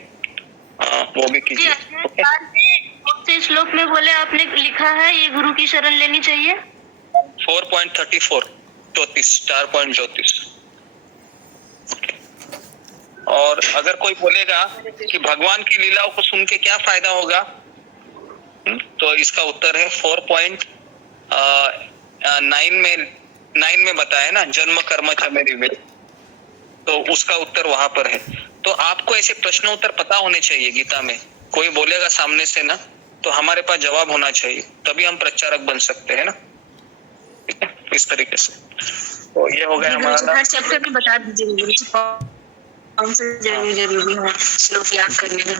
वो भी कीजिए। कौन श्लोक में बोले आपने लिखा है ये गुरु की शरण लेनी चाहिए? 4.34 4.34। और अगर कोई बोलेगा कि भगवान की लीलाओं को सुन के क्या फायदा होगा, तो इसका उत्तर है 4.9 में बताया ना, जन्म कर्म च मे दिव्यम, तो उसका उत्तर वहां पर है। तो आपको ऐसे प्रश्न उत्तर पता होने चाहिए गीता में। कोई बोलेगा सामने से ना, तो हमारे पास जवाब होना चाहिए, तभी हम प्रचारक बन सकते हैं ना। ठीक है, इस तरीके से। तो ये हो गया हमारा। हर चैप्टर में बता दीजिए गुरुजी कौन से जरूरी है श्लोक याद करने में।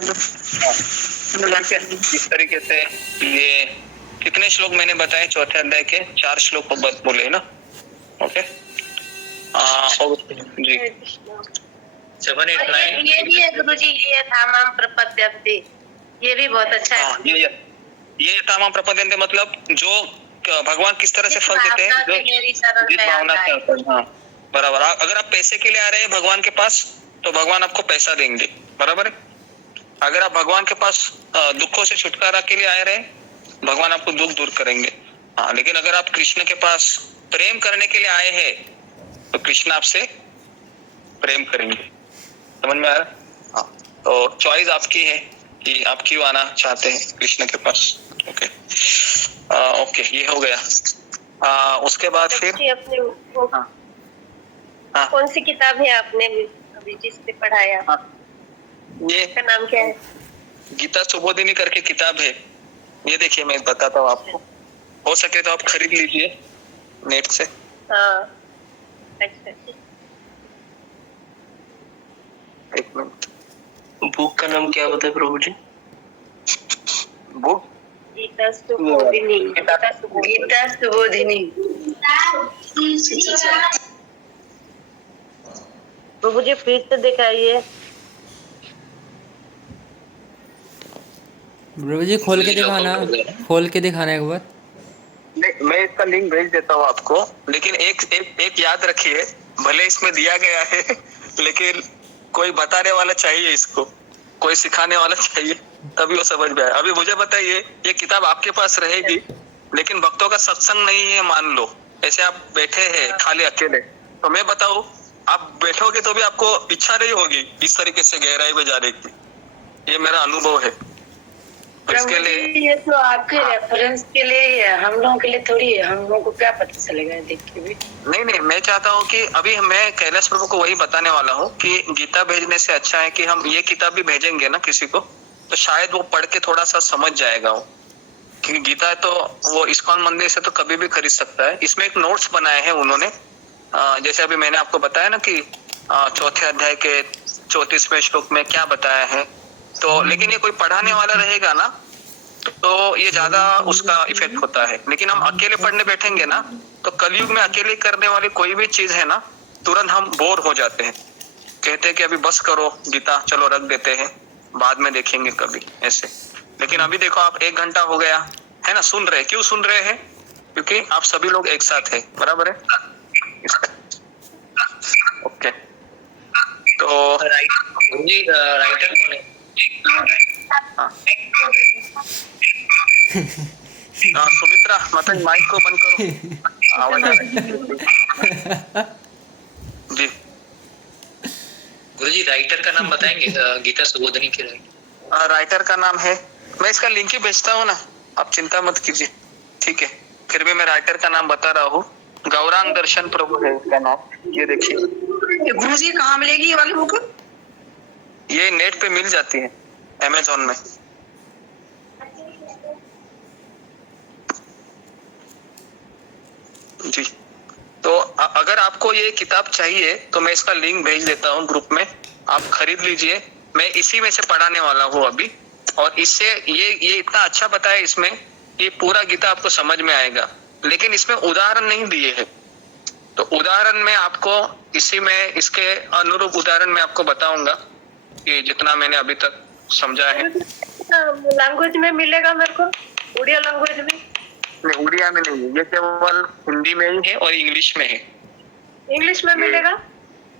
इस तरीके से ये कितने श्लोक मैंने बताए? चौथे अध्याय के 4 श्लोक बोले ना। ओके, जी 7, 8, 9। ये भी है गुरुजी, ये धामाम प्रपद्यन्ते, ये भी बहुत अच्छा है। ये धामाम प्रपद्यन्ते मतलब जो भगवान किस तरह से फल देते हैं, जो जिस भावना से आते हैं। हाँ बराबर। अगर आप पैसे के लिए आ रहे हैं भगवान के पास, तो भगवान आपको पैसा देंगे, बराबर है। अगर आप भगवान के पास दुखों से छुटकारा के लिए आए रहे, भगवान आपको दुख दूर करेंगे। हाँ, लेकिन अगर आप कृष्ण के पास प्रेम करने के लिए आए हैं, तो कृष्ण आपसे प्रेम करेंगे। समझ में आ रहा? हाँ, तो चॉइस आपकी है कि आप क्यों आना चाहते हैं कृष्ण के पास। ओके, ओके, ये हो गया। उसके बाद फिर कौन सी किताब है आपने अभी जिससे पढ़ाया? ये का नाम क्या है? गीता सुबोधिनी करके किताब है। ये देखिए, मैं बताता हूँ आपको, हो सके तो आप खरीद लीजिए नेट से। हाँ, अच्छा। एक मिनट, बुक का नाम क्या बताए प्रभु जी? बुक गीता सुबोधिनी। गीता सुबोधिनी। प्रभु जी फिर से दिखाइए। प्रभु जी खोल के दिखाना, खोल के दिखाना एक बार। मैं इसका लिंक भेज देता हूँ आपको, लेकिन एक याद रखिए, भले इसमें दिया गया है लेकिन कोई बताने वाला चाहिए, इसको कोई सिखाने वाला चाहिए, तभी वो समझ में आए। अभी मुझे बताइए, ये किताब आपके पास रहेगी, लेकिन भक्तों का सत्संग नहीं है, मान लो ऐसे आप बैठे हैं खाली अकेले, तो मैं बताऊं, आप बैठोगे तो भी आपको इच्छा नहीं होगी इस तरीके से गहराई में जाने की। ये मेरा अनुभव है। इसके लिए ये तो आपके रेफरेंस के लिए ही है, हम लोगों के लिए थोड़ी है। हम लोगों को क्या पता चलेगा देख के भी। नहीं, मैं चाहता हूँ कि अभी मैं कैलाश प्रभु को वही बताने वाला हूँ कि गीता भेजने से अच्छा है कि हम ये किताब भी भेजेंगे ना किसी को, तो शायद वो पढ़ के थोड़ा सा समझ जाएगा वो, क्योंकि गीता है तो वो इस्कॉन मंदिर से तो कभी भी खरीद सकता है। इसमें एक नोट्स बनाए हैं उन्होंने, जैसे अभी मैंने आपको बताया ना कि चौथे अध्याय के 34वें श्लोक में क्या बताया है। तो लेकिन ये कोई पढ़ाने वाला रहेगा ना, तो ये ज्यादा उसका इफेक्ट होता है। लेकिन हम अकेले पढ़ने बैठेंगे ना, तो कलयुग में अकेले करने वाली कोई भी चीज है ना, तुरंत हम बोर हो जाते हैं, कहते हैं कि अभी बस करो गीता, चलो रख देते हैं, बाद में देखेंगे कभी, ऐसे। लेकिन अभी देखो आप 1 घंटा हो गया है ना, सुन रहे। क्यों सुन रहे हैं? क्योंकि आप सभी लोग एक साथ है, बराबर है। ओके, तो गुरुजी राइटर कौन है? हाँ सुमित्रा, मतलब माइक को बंद करो, आवाज आ रही है जी। गुरुजी राइटर का नाम बताएंगे? गीता सुबोधनी के राइटर का नाम है, मैं इसका लिंक ही भेजता हूँ ना, आप चिंता मत कीजिए, ठीक है। फिर भी मैं राइटर का नाम बता रहा हूँ, गौरांग दर्शन प्रभु है इसका नाम। ये देखिए गुरुजी कहाँ मिलेगी ये वाली बुक? ये नेट पे मिल जाती है, अमेज़न में। जी, तो अगर आपको ये किताब चाहिए तो मैं इसका लिंक भेज देता हूँ ग्रुप में, आप खरीद लीजिए। मैं इसी में से पढ़ाने वाला हूँ अभी, और इससे ये इतना अच्छा बताया इसमें, ये पूरा गीता आपको समझ में आएगा। लेकिन इसमें उदाहरण नहीं दिए हैं, तो उदाहरण में आपको इसी में इसके अनुरूप उदाहरण में आपको बताऊंगा कि जितना मैंने अभी तक समझा है। लैंग्वेज में मिलेगा मेरे को, उड़िया लैंग्वेज में? नहीं, उड़िया में नहीं है, ये केवल हिंदी में ही है और इंग्लिश में है। इंग्लिश में मिलेगा?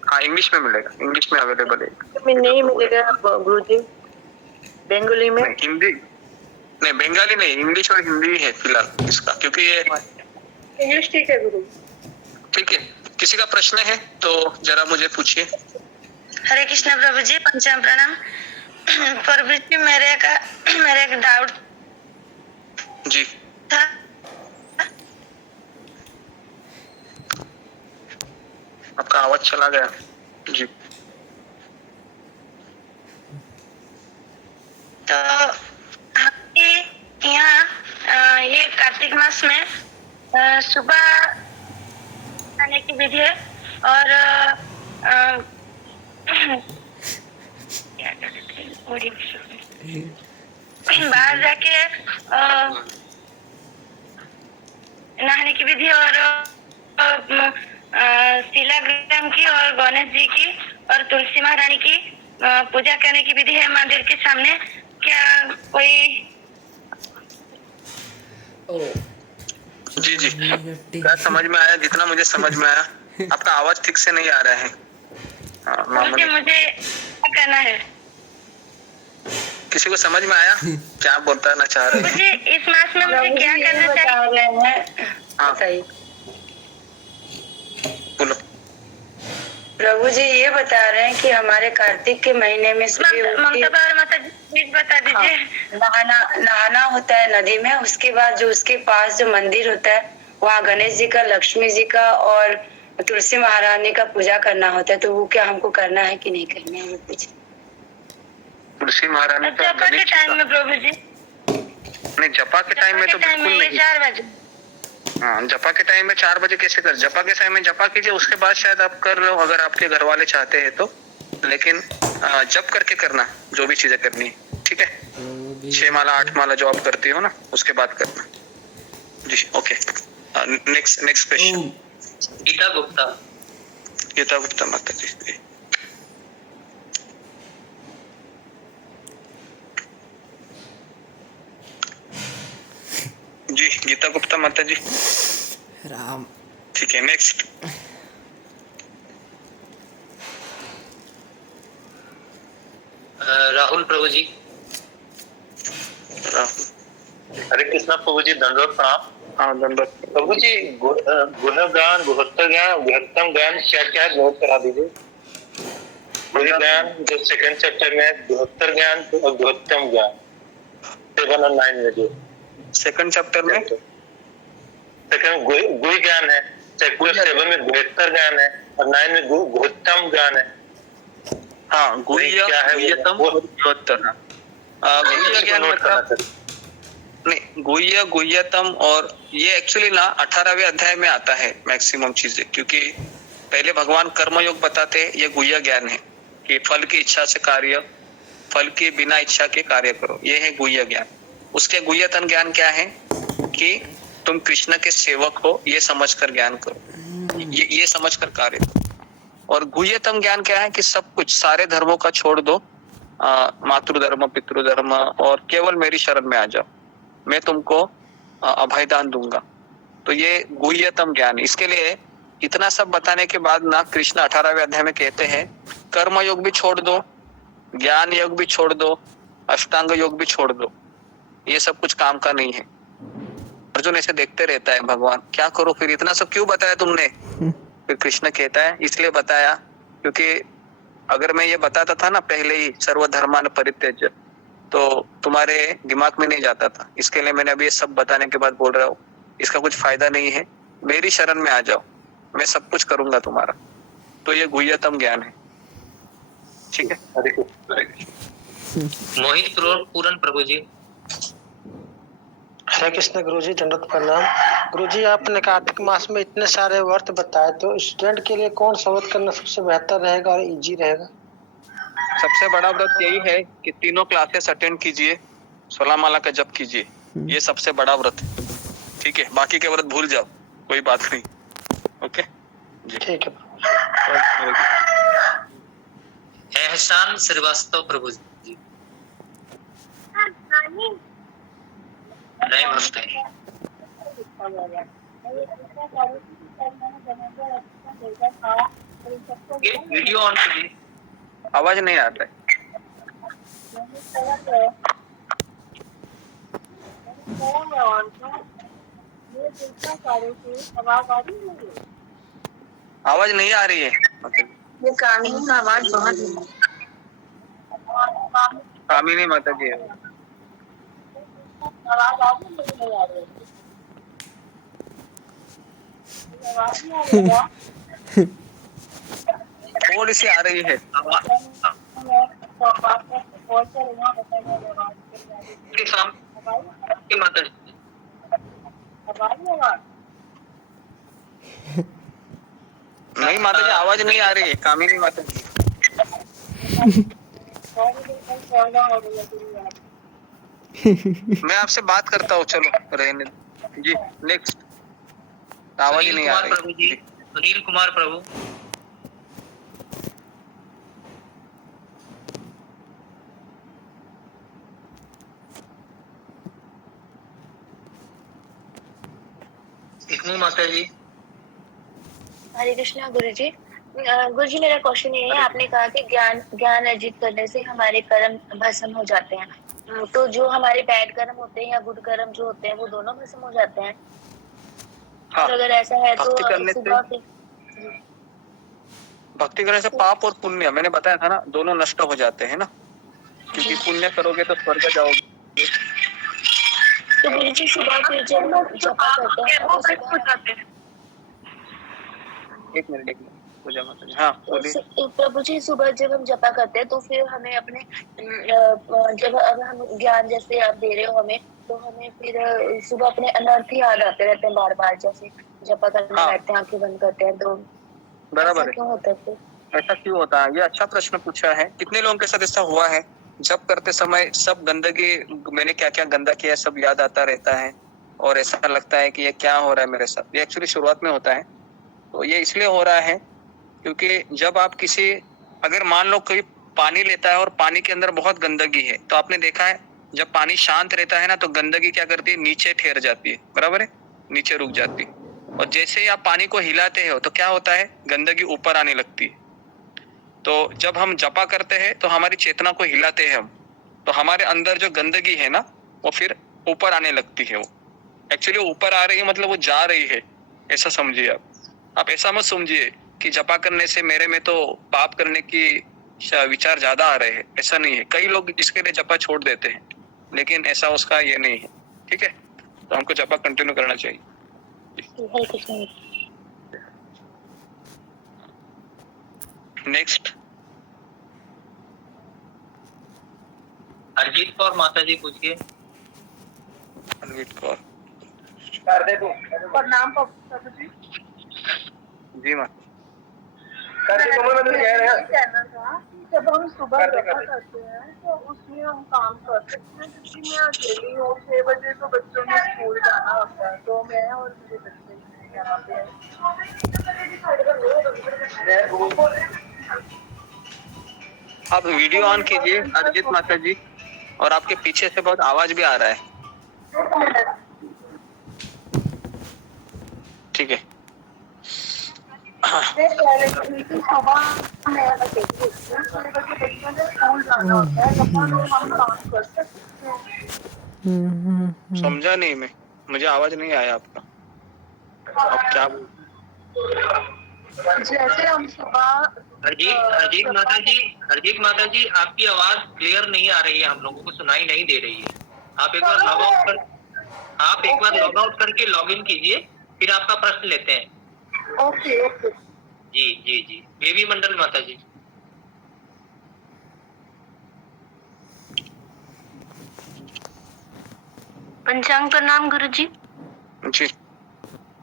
हाँ इंग्लिश में मिलेगा, इंग्लिश में अवेलेबल है। में नहीं मिलेगा गुरुजी, बंगाली में? हिंदी नहीं, बंगाली नहीं, इंग्लिश और हिंदी है फिलहाल इसका, क्योंकि ये इंग्लिश ठीक है गुरु। ठीक है। किसी का प्रश्न है तो जरा मुझे पूछिए। हरे कृष्ण प्रभु जी, पंचम प्रणाम। प्रभु जी मेरे एक डाउट जी था। आपका आवाज चला गया जी। तो हमारे यहाँ ये कार्तिक मास में सुबह आने की विधि है, और बाहर जाके नहाने की विधि, और शिलाग्राम की और गणेश जी की और तुलसी महारानी की पूजा करने की विधि है मंदिर के सामने। क्या कोई? जी जी, क्या समझ में आया? जितना मुझे समझ में आया। आपका आवाज ठीक से नहीं आ रहा है। मुझे क्या करना है? किसी को समझ में आया क्या बताना चाह रहे हैं? मुझे इस मास में मुझे क्या करना चाहिए? हाँ बोलो। प्रभु जी ये बता रहे हैं कि हमारे कार्तिक के महीने में ममता प्लीज बता दीजिए। नहाना होता है नदी में, उसके बाद जो उसके पास जो मंदिर होता है वहाँ गणेश जी का, लक्ष्मी जी का और तुलसी महारानी का पूजा करना होता है। तो वो क्या हमको करना है कि नहीं करना है, वो पूछे। तुलसी महारानी का जपा के टाइम में प्रभु जी? नहीं, जपा के टाइम में तो बिल्कुल नहीं। 4 बजे। हाँ, जपा के टाइम में 4 बजे कैसे कर? जपा के टाइम में जपा कीजिए, उसके बाद शायद आप कर रहे हो, अगर आपके घर वाले चाहते हैं तो। लेकिन जप करके करना जो भी चीजें करनी है, ठीक है। 6 माला 8 माला जो आप करती हो ना, उसके बाद करना जी। Okay, next question. Gita Gupta. Gita Gupta माता जी। जी गीता गुप्ता माता जी। राम। ठीक है, नेक्स्ट। राहुल प्रभु जी। राहुल। हरे कृष्णा प्रभु जी, दंडवत प्रणाम। हाँ दंडवत प्रभु जी, गुह ज्ञान, गुहत्तर ज्ञान, गुहत्तम ज्ञान क्या क्या है नोट करा दीजिए। गुह ज्ञान जो सेकंड चैप्टर में, गुहत्तर ज्ञान और गुहत्तम ज्ञान 7 और 9 में जो सेकंड चैप्टर में सेकंड गुह ज्ञान है, चैप्टर 7 में गुहत्तर ज्ञान है और 9 में गुहत्तम ज्ञान है। हाँ, गुह्य गुह्यतम और गुह्योत्तर। गुह्य ज्ञान मतलब नहीं, गुह्य गुह्यतम, और ये एक्चुअली ना 18वें अध्याय में आता है मैक्सिमम चीजें, क्योंकि पहले भगवान कर्मयोग बताते हैं, ये गुह्य ज्ञान है कि फल की इच्छा से कार्य, फल के बिना इच्छा के कार्य करो, ये है गुह्य ज्ञान। उसके गुह्यतम ज्ञान क्या है कि तुम कृष्ण के सेवक हो, ये समझकर ज्ञान करो, ये समझकर कार्य करो। और गुह्यतम ज्ञान क्या है कि सब कुछ सारे धर्मों का छोड़ दो, मातृधर्म पितृधर्म, और केवल मेरी शरण में आ जाओ, मैं तुमको अभयदान दूंगा। तो ये गुह्यतम ज्ञान। इसके लिए इतना सब बताने के बाद ना कृष्ण 18वें अध्याय में कहते हैं कर्म योग भी छोड़ दो, ज्ञान योग भी छोड़ दो, अष्टांग योग भी छोड़ दो, ये सब कुछ काम का नहीं है। अर्जुन ऐसे देखते रहता है, भगवान क्या करो फिर, इतना सब क्यों बताया तुमने? फिर कृष्ण कहता है इसलिए बताया क्योंकि अगर मैं ये बताता था ना पहले ही सर्वधर्मान परित्यज्य, तो तुम्हारे दिमाग में नहीं जाता था। इसके लिए मैंने अभी ये सब बताने के बाद बोल रहा हूँ, इसका कुछ फायदा नहीं है, मेरी शरण में आ जाओ, मैं सब कुछ करूंगा तुम्हारा। तो ये गुह्यतम ज्ञान है। ठीक है, मोहित पूरन प्रभु जी। हरे कृष्ण गुरु जी, दंडवत प्रणाम। गुरु जी, आपने कार्तिक मास में इतने सारे व्रत बताए, तो स्टूडेंट के लिए कौन सा व्रत करना सबसे बेहतर रहेगा और इजी रहेगा? सबसे बड़ा व्रत यही है कि तीनों क्लासेस अटेंड कीजिए, 16 माला का जप कीजिए, ये सबसे बड़ा व्रत है। ठीक है, बाकी के व्रत भूल जाओ, कोई बात नहीं। ओके जी, ठीक है। एहसान श्रीवास्तव प्रभु जी। नहीं भक्त है। ये वीडियो ऑन कीजिए। आवाज नहीं आ रहा है। आवाज नहीं आ रही है। ये कामिनी का आवाज बहुत है। कामिनी माता जी है। थोड़ी सी आ रही है। माता जी नहीं माता जी, आवाज नहीं आ रही है, कामिनी माता जी। मैं आपसे बात करता हूँ, चलो रहने जी। नेक्स्ट, आवाज ही नहीं आ रही। प्रभु जी, सुनील कुमार प्रभु। इग्नू माता जी। हरे कृष्णा गुरु जी। गुरु जी, मेरा क्वेश्चन ये है, आपने कहा कि ज्ञान अर्जित करने से हमारे कर्म भस्म हो जाते हैं, तो जो हमारे बैड कर्म होते हैं या गुड कर्म जो होते हैं वो दोनों भस्म हो जाते हैं? हाँ, और अगर ऐसा है तो भक्ति करने से पाप और पुण्य, मैंने बताया था ना, दोनों नष्ट हो जाते हैं ना, क्योंकि पुण्य करोगे तो स्वर्ग जाओगे। तो गुरु जी, सुबह फिर जब जपा करते हैं तो एक मिनट पूजा माता जी। हाँ बोलिए। प्रभु जी, सुबह जब हम जपा करते हैं तो फिर हमें अपने जब अब हम ज्ञान जैसे आप दे रहे हो हमें, तो हमें फिर सुबह अपने अनर्थ ही याद आते रहते हैं बार बार, जैसे जपा करने बैठते हैं, आंखें बंद करते हैं, तो बराबर है। क्यों होता है फिर? ऐसा क्यों होता है? ये अच्छा प्रश्न पूछा है। कितने लोगों के साथ ऐसा हुआ है, जब करते समय सब गंदगी, मैंने क्या क्या गंदा किया है सब याद आता रहता है, और ऐसा लगता है कि ये क्या हो रहा है मेरे साथ। ये एक्चुअली शुरुआत में होता है। तो ये इसलिए हो रहा है क्योंकि जब आप किसी, अगर मान लो कोई पानी लेता है और पानी के अंदर बहुत गंदगी है, तो आपने देखा है जब पानी शांत रहता है ना, तो गंदगी क्या करती है, नीचे ठहर जाती है, बराबर है, नीचे रुक जाती है। और जैसे ही आप पानी को हिलाते हो तो क्या होता है, गंदगी ऊपर आने लगती है। तो जब हम जपा करते हैं तो हमारी चेतना को हिलाते हैं हम, तो हमारे अंदर जो गंदगी है ना वो फिर ऊपर आने लगती है। वो एक्चुअली ऊपर आ रही है, मतलब वो जा रही है, ऐसा समझिए आप ऐसा मत समझिए कि जपा करने से मेरे में तो पाप करने की विचार ज्यादा आ रहे हैं, ऐसा नहीं है। कई लोग इसके लिए जपा छोड़ देते हैं, लेकिन ऐसा उसका ये नहीं है। ठीक है, तो हमको जपा कंटिन्यू करना चाहिए। नेक्स्ट, अरजीत कौर माता जी पूछिए। अरजीत कौर कर दे तू प्रणाम प्रभु जी। जी माँ। कर दे, मैं कह रहा जब हम सुबह व्रत करते हैं तो उसमें हम काम कर सकते हैं, क्योंकि मैं अकेली हूँ, 6 बजे तो बच्चों ने स्कूल जाना होता है, तो मैं और मेरे बच्चे यहाँ पे हैं। आप वीडियो ऑन कीजिए अर्जित माता जी, और आपके पीछे से बहुत आवाज भी आ रहा है। ठीक है। मैं कह रही थी कि सुबह मैं अकेली होती हूँ, 6 बजे बच्चों ने स्कूल जाना होता है, तब हम काम कर सकते हैं। समझा नहीं मैं, मुझे आवाज नहीं आया आपका। आप क्या जैसे हम सुबह हरजीत माता जी आपकी आवाज क्लियर नहीं आ रही है, हम लोगों को सुनाई नहीं दे रही है। आप एक बार लॉग आउट करके लॉग इन कीजिए, फिर आपका प्रश्न लेते हैं। Okay okay. जी जी जी, बेबी मंडल माता जी। पंचांग प्रणाम गुरुजी। जी।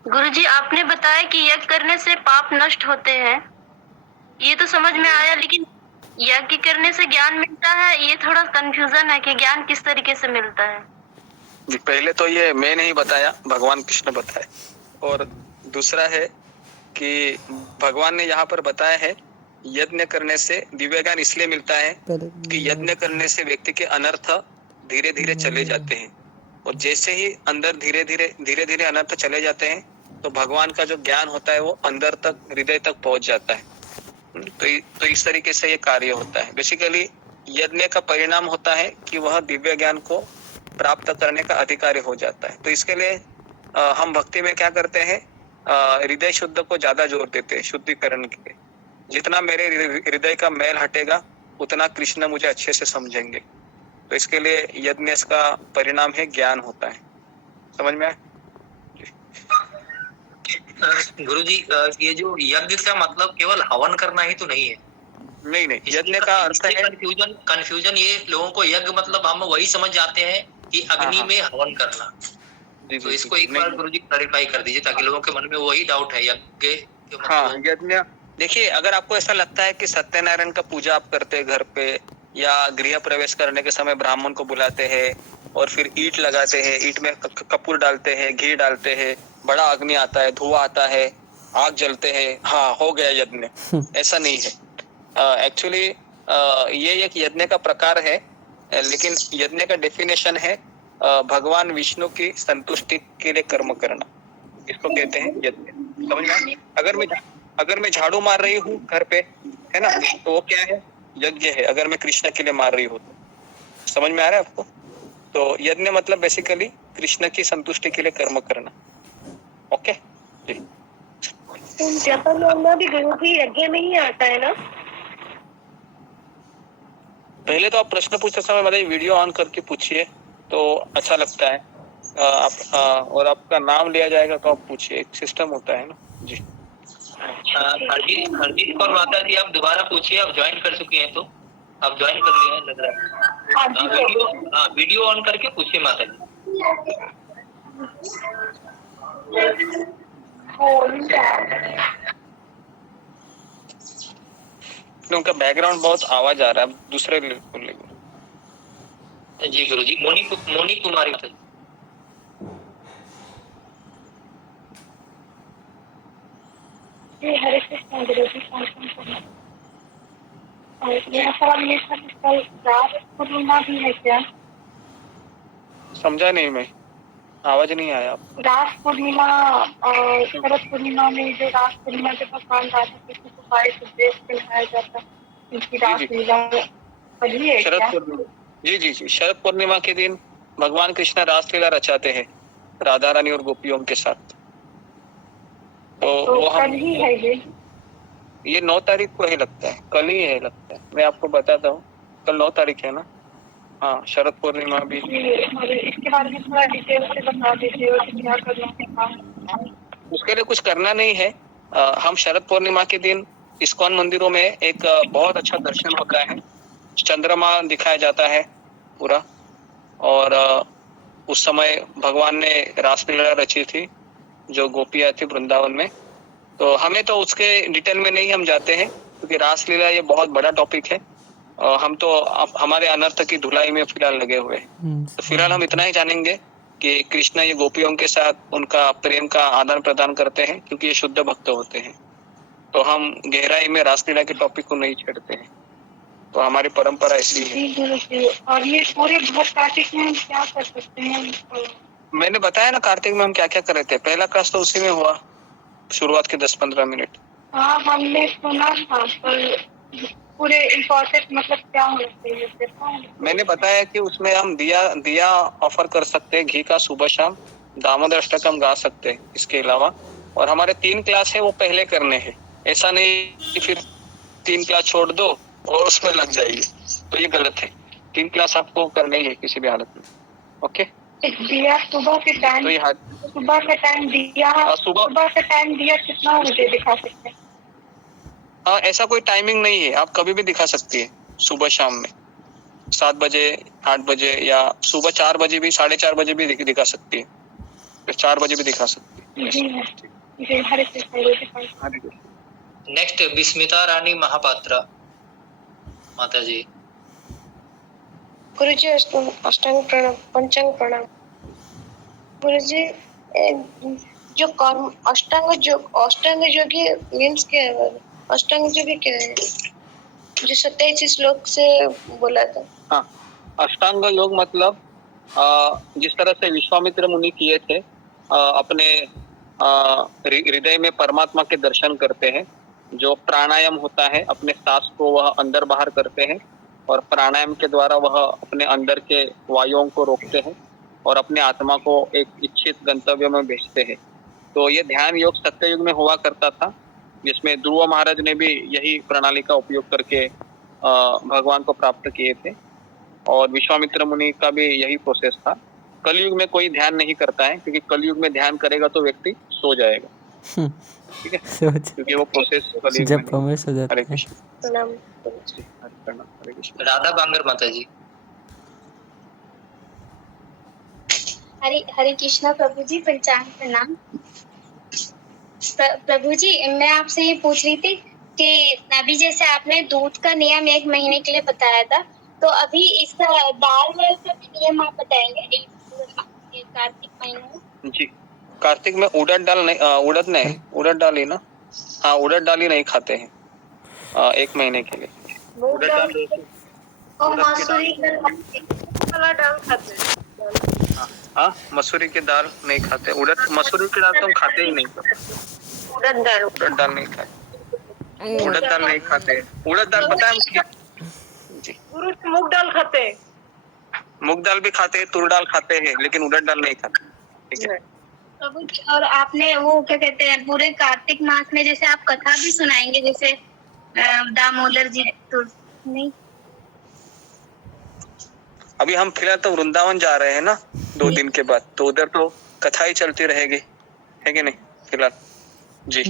गुरुजी, आपने बताया कि यज्ञ करने से पाप नष्ट होते हैं, ये तो समझ में आया, लेकिन यज्ञ करने से ज्ञान मिलता है, ये थोड़ा कंफ्यूजन है कि ज्ञान किस तरीके से मिलता है। जी, पहले तो ये मैं नहीं बताया, भगवान कृष्ण बताए। और दूसरा है कि भगवान ने यहाँ पर बताया है यज्ञ करने से दिव्य ज्ञान इसलिए मिलता है कि यज्ञ करने से व्यक्ति के अनर्थ धीरे धीरे चले जाते हैं, और जैसे ही अंदर धीरे धीरे अनर्थ चले जाते हैं तो भगवान का जो ज्ञान होता है वो अंदर तक, हृदय तक पहुंच जाता है। तो इस तरीके से ये कार्य होता है। बेसिकली यज्ञ का परिणाम होता है कि वह दिव्य ज्ञान को प्राप्त करने का अधिकारी हो जाता है। तो इसके लिए हम भक्ति में क्या करते हैं, हृदय शुद्ध को ज्यादा जोर देते हैं शुद्धिकरण के लिए। जितना मेरे हृदय का मैल हटेगा उतना कृष्ण मुझे अच्छे से समझेंगे। तो इसके लिए यज्ञ का परिणाम है ज्ञान होता है। समझ में आया? गुरुजी, ये जो यज्ञ का मतलब केवल हवन करना ही तो नहीं है। नहीं, यज्ञ का अर्थ है कंफ्यूजन ये लोगों को, यज्ञ मतलब हम वही समझ जाते हैं कि अग्नि में हवन करना। तो इसको एक बार गुरुजी क्लैरिफाई कर दीजिए, ताकि लोगों के मन में वही डाउट है यज्ञ। हाँ, यज्ञ देखिए, अगर आपको ऐसा लगता है कि सत्यनारायण का पूजा आप करते हैं घर पे, या गृह प्रवेश करने के समय ब्राह्मण को बुलाते हैं और फिर ईंट लगाते हैं, ईंट में कपूर डालते हैं, घी डालते हैं, बड़ा अग्नि आता है, धुआं आता है, आग जलते हैं, हाँ हो गया यज्ञ, ऐसा नहीं है। एक्चुअली ये एक यज्ञ का प्रकार है, लेकिन यज्ञ का डेफिनेशन है भगवान विष्णु की संतुष्टि के लिए कर्म करना, इसको कहते हैं यज्ञ। समझ में? अगर मैं झाड़ू मार रही हूँ घर पे, है ना, तो वो क्या है, यज्ञ है। अगर मैं कृष्ण के लिए मार रही हूँ तो समझ में आ रहा है आपको? तो यज्ञ मतलब बेसिकली कृष्ण की संतुष्टि के लिए कर्म करना। ओके जी। भी गुरु की यज्ञ में ही आता है ना? पहले तो आप प्रश्न पूछते समय मतलब वीडियो ऑन करके पूछिए तो अच्छा लगता है। और आपका नाम लिया जाएगा तो आप पूछिए, एक सिस्टम होता है ना जी। हरजीत और माता जी, आप दोबारा पूछिए, आप ज्वाइन कर चुकी हैं तो आप ज्वाइन कर लिए हैं लग रहा है। वीडियो ऑन करके पूछिए माता जी। उनका बैकग्राउंड बहुत आवाज आ रहा है, दूसरे बोलेंगे। जी गुरुजी, मोनी कुमारी माता जी। हरे कृष्ण गुरुजी। मेरा सवाल ये था कि कल रास पूर्णिमा भी है क्या? समझा नहीं मैं, आवाज नहीं आया। रास पूर्णिमा और शरद पूर्णिमा में जो रास पूर्णिमा के भगवान राधा कृष्ण को बाईस उद्देश्य पहनाया जाता है, इनकी रास लीला कभी है क्या? जी, शरद पूर्णिमा के दिन भगवान कृष्ण रासलीला रचाते हैं राधा रानी और गोपियों के साथ। तो वो कल ही है ये 9 तारीख को ही लगता है, कल ही है लगता है। मैं आपको बताता हूँ, कल 9 तारीख है ना। हाँ, शरद पूर्णिमा भी। इसके बारे में थोड़ा डिटेल से बता दीजिए और क्या करना है। उसके लिए कुछ करना नहीं है। हम शरद पूर्णिमा के दिन इस्कॉन मंदिरों में एक बहुत अच्छा दर्शन होता है, चंद्रमा दिखाया जाता है पूरा, और उस समय भगवान ने रासलीला रची थी जो गोपियां थी वृंदावन में। तो हमें तो उसके डिटेल में नहीं हम जाते हैं, क्योंकि रासलीला ये बहुत बड़ा टॉपिक है। हम तो हमारे अनर्थ की धुलाई में फिलहाल लगे हुए हैं। तो फिलहाल हम इतना ही जानेंगे कि कृष्ण ये गोपियों के साथ उनका प्रेम का आदान प्रदान करते हैं, क्योंकि ये शुद्ध भक्त होते हैं। तो हम गहराई में रासलीला के टॉपिक को नहीं छेड़ते हैं, तो हमारी परंपरा ऐसी है। जी गुरुजी, और ये पूरे भक्त कार्तिक में हम क्या कर सकते हैं? मैंने बताया ना कार्तिक में हम क्या क्या कर रहे थे, पहला क्लास तो उसी में हुआ, शुरुआत के 10-15 मिनट। हाँ हमने सुना था, पर पूरे इम्पोर्टेंट मतलब क्या होना चाहिए? मैंने बताया कि उसमें हम दिया ऑफर कर सकते हैं, घी का सुबह शाम, दामोदर अष्टकम गा सकते हैं इसके अलावा। और हमारे 3 क्लास है वो पहले करने हैं, ऐसा नहीं कि फिर 3 क्लास छोड़ दो और उसमें लग जाइए, तो ये गलत है। 3 क्लास आपको करना ही है किसी भी हालत में। ओके, दिया सुबह के टाइम, तो सुबह का टाइम दिया, सुबह का टाइम दिया कितना बजे दिखा सकते हैं? हाँ, ऐसा कोई टाइमिंग नहीं है, आप कभी भी दिखा सकती है, सुबह शाम में 7 बजे, 8 बजे, या सुबह 4 बजे भी, 4:30 बजे भी दिखा सकती है, फिर 4 बजे भी दिखा सकती है। जी, हरे कृष्ण। नेक्स्ट विस्मिता रानी महापात्रा माता जी। गुरुजी अष्टांग प्रणाम, पंचांग प्रणाम। गुरुजी जो कर्म अष्टांग योगी मीन्स क्या है? अष्टांग योगी क्या है जो 27 श्लोक से बोला था? हाँ, अष्टांग योग मतलब जिस तरह से विश्वामित्र मुनि किए थे, अपने हृदय में परमात्मा के दर्शन करते हैं। जो प्राणायाम होता है, अपने सांस को वह अंदर बाहर करते हैं, और प्राणायाम के द्वारा वह अपने अंदर के वायुओं को रोकते हैं और अपने आत्मा को एक इच्छित गंतव्य में भेजते हैं। तो ये ध्यान योग सत्ययुग में हुआ करता था, जिसमें ध्रुव महाराज ने भी यही प्रणाली का उपयोग करके भगवान को प्राप्त किए थे, और विश्वामित्र मुनि का भी यही प्रोसेस था। कलयुग में कोई ध्यान नहीं करता है, क्योंकि कलयुग में ध्यान करेगा तो व्यक्ति सो जाएगा, ठीक है, क्योंकि वो प्रोसेस कलयुग में प्रॉमिस हो जाता है। हरे कृष्ण। प्रणाम। हरे कृष्ण। राधा बांगर माता जी। हरे कृष्णा प्रभु जी, पंचांग प्रणाम। प्रभु जी, मैं आपसे ये पूछ रही थी कि अभी जैसे आपने दूध का नियम 1 महीने के लिए बताया था, तो अभी इसका दाल वाल का भी नियम आप बताएंगे कार्तिक महीने में? जी, कार्तिक में उड़द दाल ही ना? हाँ, उड़द दाल ही नहीं खाते हैं 1 महीने के लिए। उड़द दाल और मसूरी वाला दाल खाते हैं। हाँ, मसूरी की दाल नहीं खाते, मसूरी की दाल तो हम खाते ही नहीं। उड़द दाल नहीं खाते, उड़द दाल नहीं खाते। उड़द दाल पता है क्या? जी, मूंग दाल खाते हैं। मूंग दाल भी खाते हैं, तुर दाल खाते हैं, लेकिन उड़द दाल नहीं खाते, ठीक है। प्रभु जी, और आपने वो क्या कहते हैं, पूरे कार्तिक मास में जैसे आप कथा भी सुनाएंगे, जैसे दामोदर जी, तो नहीं? अभी हम फिलहाल तो वृंदावन जा रहे हैं ना 2 दिन के बाद, तो उधर तो कथा ही चलती रहेगी, है कि नहीं? फिलहाल जी,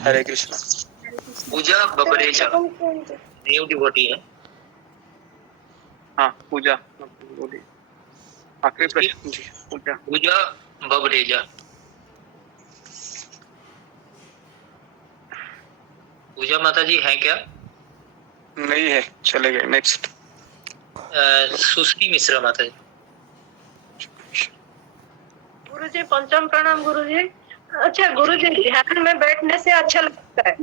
हरे कृष्णा। पूजा बबरेजा न्यू डिवोटी है। हाँ, पूजा आखिरी प्रश्न जी। पूजा बबरेजा। पूजा माता जी है क्या? नहीं है, चले गए। नेक्स्ट सुष्टि मिश्रा माता जी। गुरुजी पंचम प्रणाम गुरुजी। अच्छा गुरुजी, ध्यान में बैठने से अच्छा लगता है,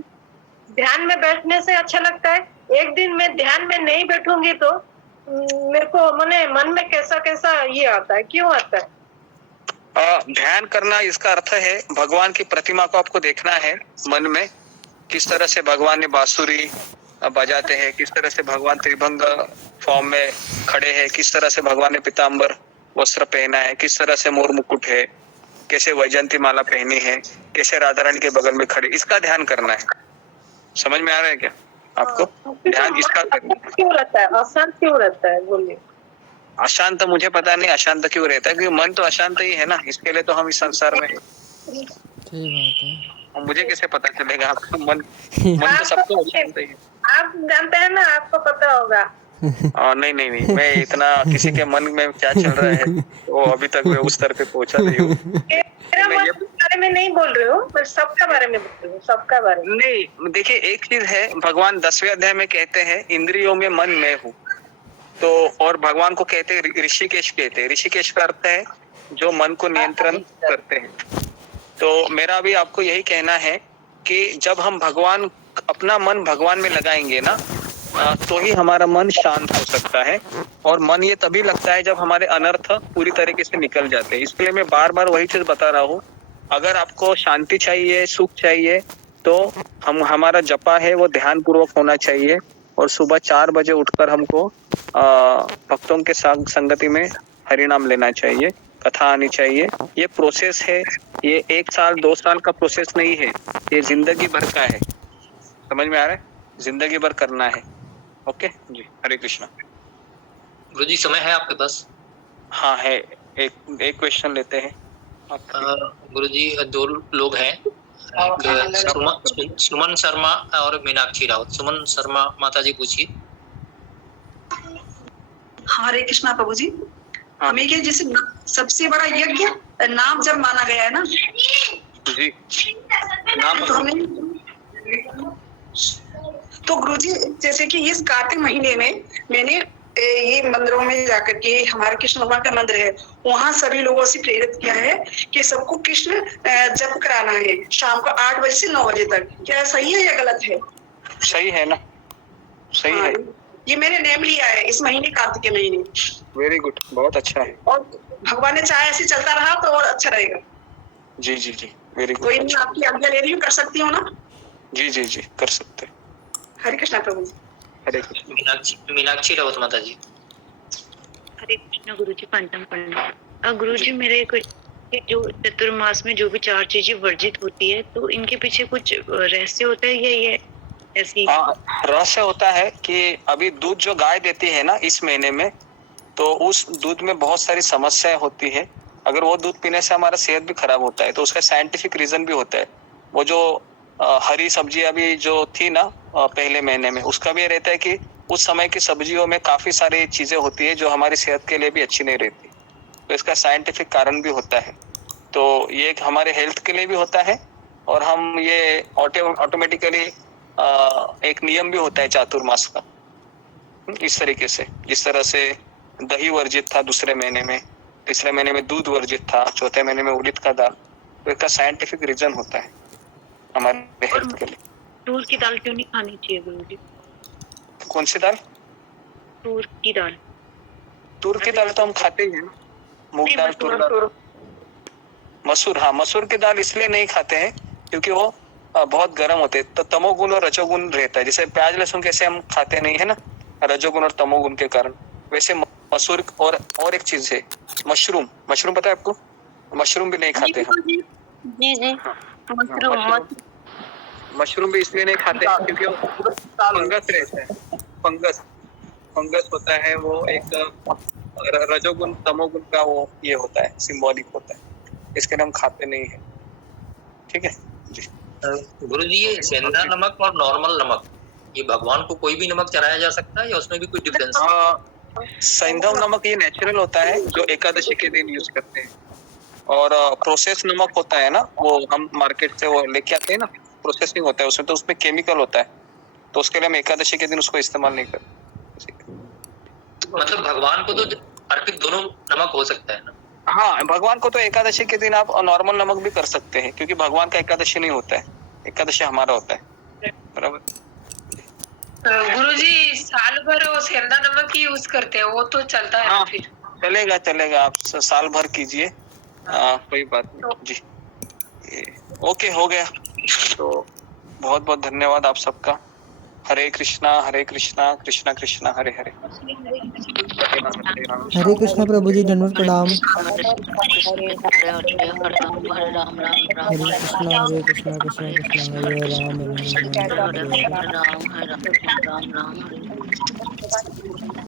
ध्यान में बैठने से अच्छा लगता है। एक दिन मैं ध्यान में नहीं बैठूंगी तो मेरे को मन में कैसा कैसा ये आता है, क्यों आता है? ध्यान करना, इसका अर्थ है भगवान की प्रतिमा को आपको देखना है मन में, किस तरह से भगवान ने बांसुरी बजाते हैं, किस तरह से भगवान त्रिभंग फॉर्म में खड़े हैं, किस तरह से भगवान ने पीताम्बर वस्त्र पहना है, किस तरह से मोर मुकुट है, कैसे वैजयंती माला पहनी है, कैसे राधा रानी के बगल में खड़े, इसका ध्यान करना है। समझ में आ रहा है क्या आपको? ध्यान इसका क्यों रहता है, अशांत क्यों रहता है, बोलिए। अशांत मुझे पता नहीं अशांत क्यों रहता है, क्योंकि मन तो अशांत ही है ना, इसके लिए तो हम इस संसार में। मुझे कैसे पता चलेगा आपको? मन तो सबको अशांत ही है। आप जानते हैं ना, आपको पता होगा। नहीं, मैं इतना किसी के मन में क्या चल रहा है वो अभी तक मैं उस स्तर पे पहुंचा नहीं हूँ। मेरा मन बारे में नहीं बोल रही हूँ, मैं सबका बारे में बोल रही हूँ, सबका बारे में। नहीं, देखिए एक चीज है, भगवान 10वें अध्याय में कहते हैं इंद्रियों में मन मैं हूँ, तो और भगवान को कहते हैं ऋषिकेश, कहते हैं ऋषिकेश का अर्थ है जो मन को नियंत्रण करते हैं। तो मेरा भी आपको यही कहना है कि जब हम अपना मन भगवान में लगाएंगे ना, तो ही हमारा मन शांत हो सकता है। और मन ये तभी लगता है जब हमारे अनर्थ पूरी तरीके से निकल जाते हैं। इसलिए मैं बार बार वही चीज बता रहा हूँ, अगर आपको शांति चाहिए, सुख चाहिए, तो हमारा जपा है वो ध्यान पूर्वक होना चाहिए। और सुबह 4 बजे उठकर हमको भक्तों के संगति में हरिनाम लेना चाहिए, कथा आनी चाहिए। ये प्रोसेस है, ये 1 साल 2 साल का प्रोसेस नहीं है, ये जिंदगी भर का है। समझ में आ रहा है? जिंदगी भर करना है। ओके जी, हरे कृष्णा। गुरुजी समय है आपके पास? हाँ है, एक क्वेश्चन लेते हैं। गुरुजी 2 लोग हैं, सुमन शर्मा और मीनाक्षी राउत। सुमन शर्मा माता जी पूछिए। हरे कृष्णा प्रभु जी। हमें क्या जैसे सबसे बड़ा यज्ञ नाम जब माना गया है ना जी, नाम तो हमें तो गुरुजी जैसे कि इस कार्तिक महीने में मैंने ये मंदिरों में जाकर के, हमारे कृष्ण भगवान का मंदिर है, वहाँ सभी लोगों से प्रेरित किया है कि सबको कृष्ण जप कराना है शाम को 8 बजे से 9 बजे तक। क्या सही है या गलत है? सही है ना, सही है। ये मैंने नेम लिया है इस महीने, कार्तिक के महीने। वेरी गुड, बहुत अच्छा है। और भगवान ने चाहे ऐसे चलता रहा तो और अच्छा रहेगा। जी जी जी, वेरी गुड। तो इनमें आपकी आज्ञा ले रही हूँ, कर सकती हूँ ना? जी जी जी, कर सकते हैं। हरे कृष्णा प्रभु जी। हरे कृष्ण। मीनाक्षी राउत माता जी। हरे कृष्णा गुरुजी, पंचम प्रणाम। गुरुजी मेरे को जो चतुर्मास में जो भी 4 चीजें वर्जित होती है, तो इनके पीछे कुछ रहस्य होता है या ये ऐसी? रहस्य होता है कि अभी दूध जो गाय देती है ना इस महीने में, तो उस दूध में बहुत सारी समस्याएं होती है। अगर वो दूध पीने से हमारा सेहत भी खराब होता है, तो उसका साइंटिफिक रीजन भी होता है। वो जो हरी सब्जी अभी जो थी ना पहले महीने में, उसका भी रहता है कि उस समय की सब्जियों में काफी सारी चीजें होती है जो हमारी सेहत के लिए भी अच्छी नहीं रहती, तो इसका साइंटिफिक कारण भी होता है। तो ये हमारे हेल्थ के लिए भी होता है, और हम ये ऑटोमेटिकली एक नियम भी होता है चातुर्मास का। इस तरीके से, जिस तरह से दही वर्जित था दूसरे महीने में, तीसरे महीने में दूध वर्जित था, चौथे महीने में उड़द का दाल, तो इसका साइंटिफिक रीजन होता है हमारे हेल्थ के लिए। तूर की दाल क्यों नहीं खानी चाहिए गुरुजी? कौन सी दाल? तूर की दाल। तूर की दाल तो हम खाते ही है ना, मूंग दाल, तूर दाल, मसूर। हाँ, मसूर की दाल इसलिए नहीं खाते हैं क्योंकि वो बहुत गर्म होते हैं, तो तमोगुण और रजोगुण रहता है। जैसे प्याज लहसुन कैसे हम खाते नहीं है ना, रजोगुण और तमोगुण के कारण, वैसे मसूर और एक चीज है मशरूम। मशरूम पता है आपको? मशरूम भी नहीं खाते हम। जी जी, मशरूम भी इसलिए नहीं खाते क्योंकि वो फंगस रहता है। फंगस होता है, वो एक रजोगुण तमोगुण का वो ये होता है, सिंबॉलिक होता है, इसके लिए हम खाते नहीं है। ठीक है जी। गुरुजी ये सेंधा नमक और नॉर्मल नमक, ये भगवान को कोई भी नमक चढ़ाया जा सकता है या उसमें भी कोई डिफरेंस है? सैंधव नमक ये नेचुरल होता है जो एकादशी के दिन यूज करते हैं, और प्रोसेस नमक होता है ना, वो हम मार्केट से वो लेके आते हैं ना, प्रोसेसिंग होता है उसमें, तो उसमें केमिकल होता है, तो उसके लिए हम एकादशी के दिन उसको इस्तेमाल नहीं करते। मतलब भगवान को तो अर्पित दोनों नमक हो सकता है ना? हाँ, भगवान को तो एकादशी के दिन आप नॉर्मल नमक भी कर सकते हैं, क्योंकि भगवान का एकादशी नहीं होता है, एकादशी हमारा होता है। बराबर। गुरुजी साल भर वो सेंधा नमक ही यूज करते हैं, वो तो चलता है। हाँ, फिर चलेगा, आप साल भर कीजिए, कोई बात नहीं जी। ओके, हो गया। तो बहुत बहुत धन्यवाद आप सबका। हरे कृष्णा कृष्णा कृष्णा हरे हरे। हरे कृष्णा प्रभु जी, दंडवत प्रणाम। हरे कृष्णा कृष्णा कृष्णा हरे राम।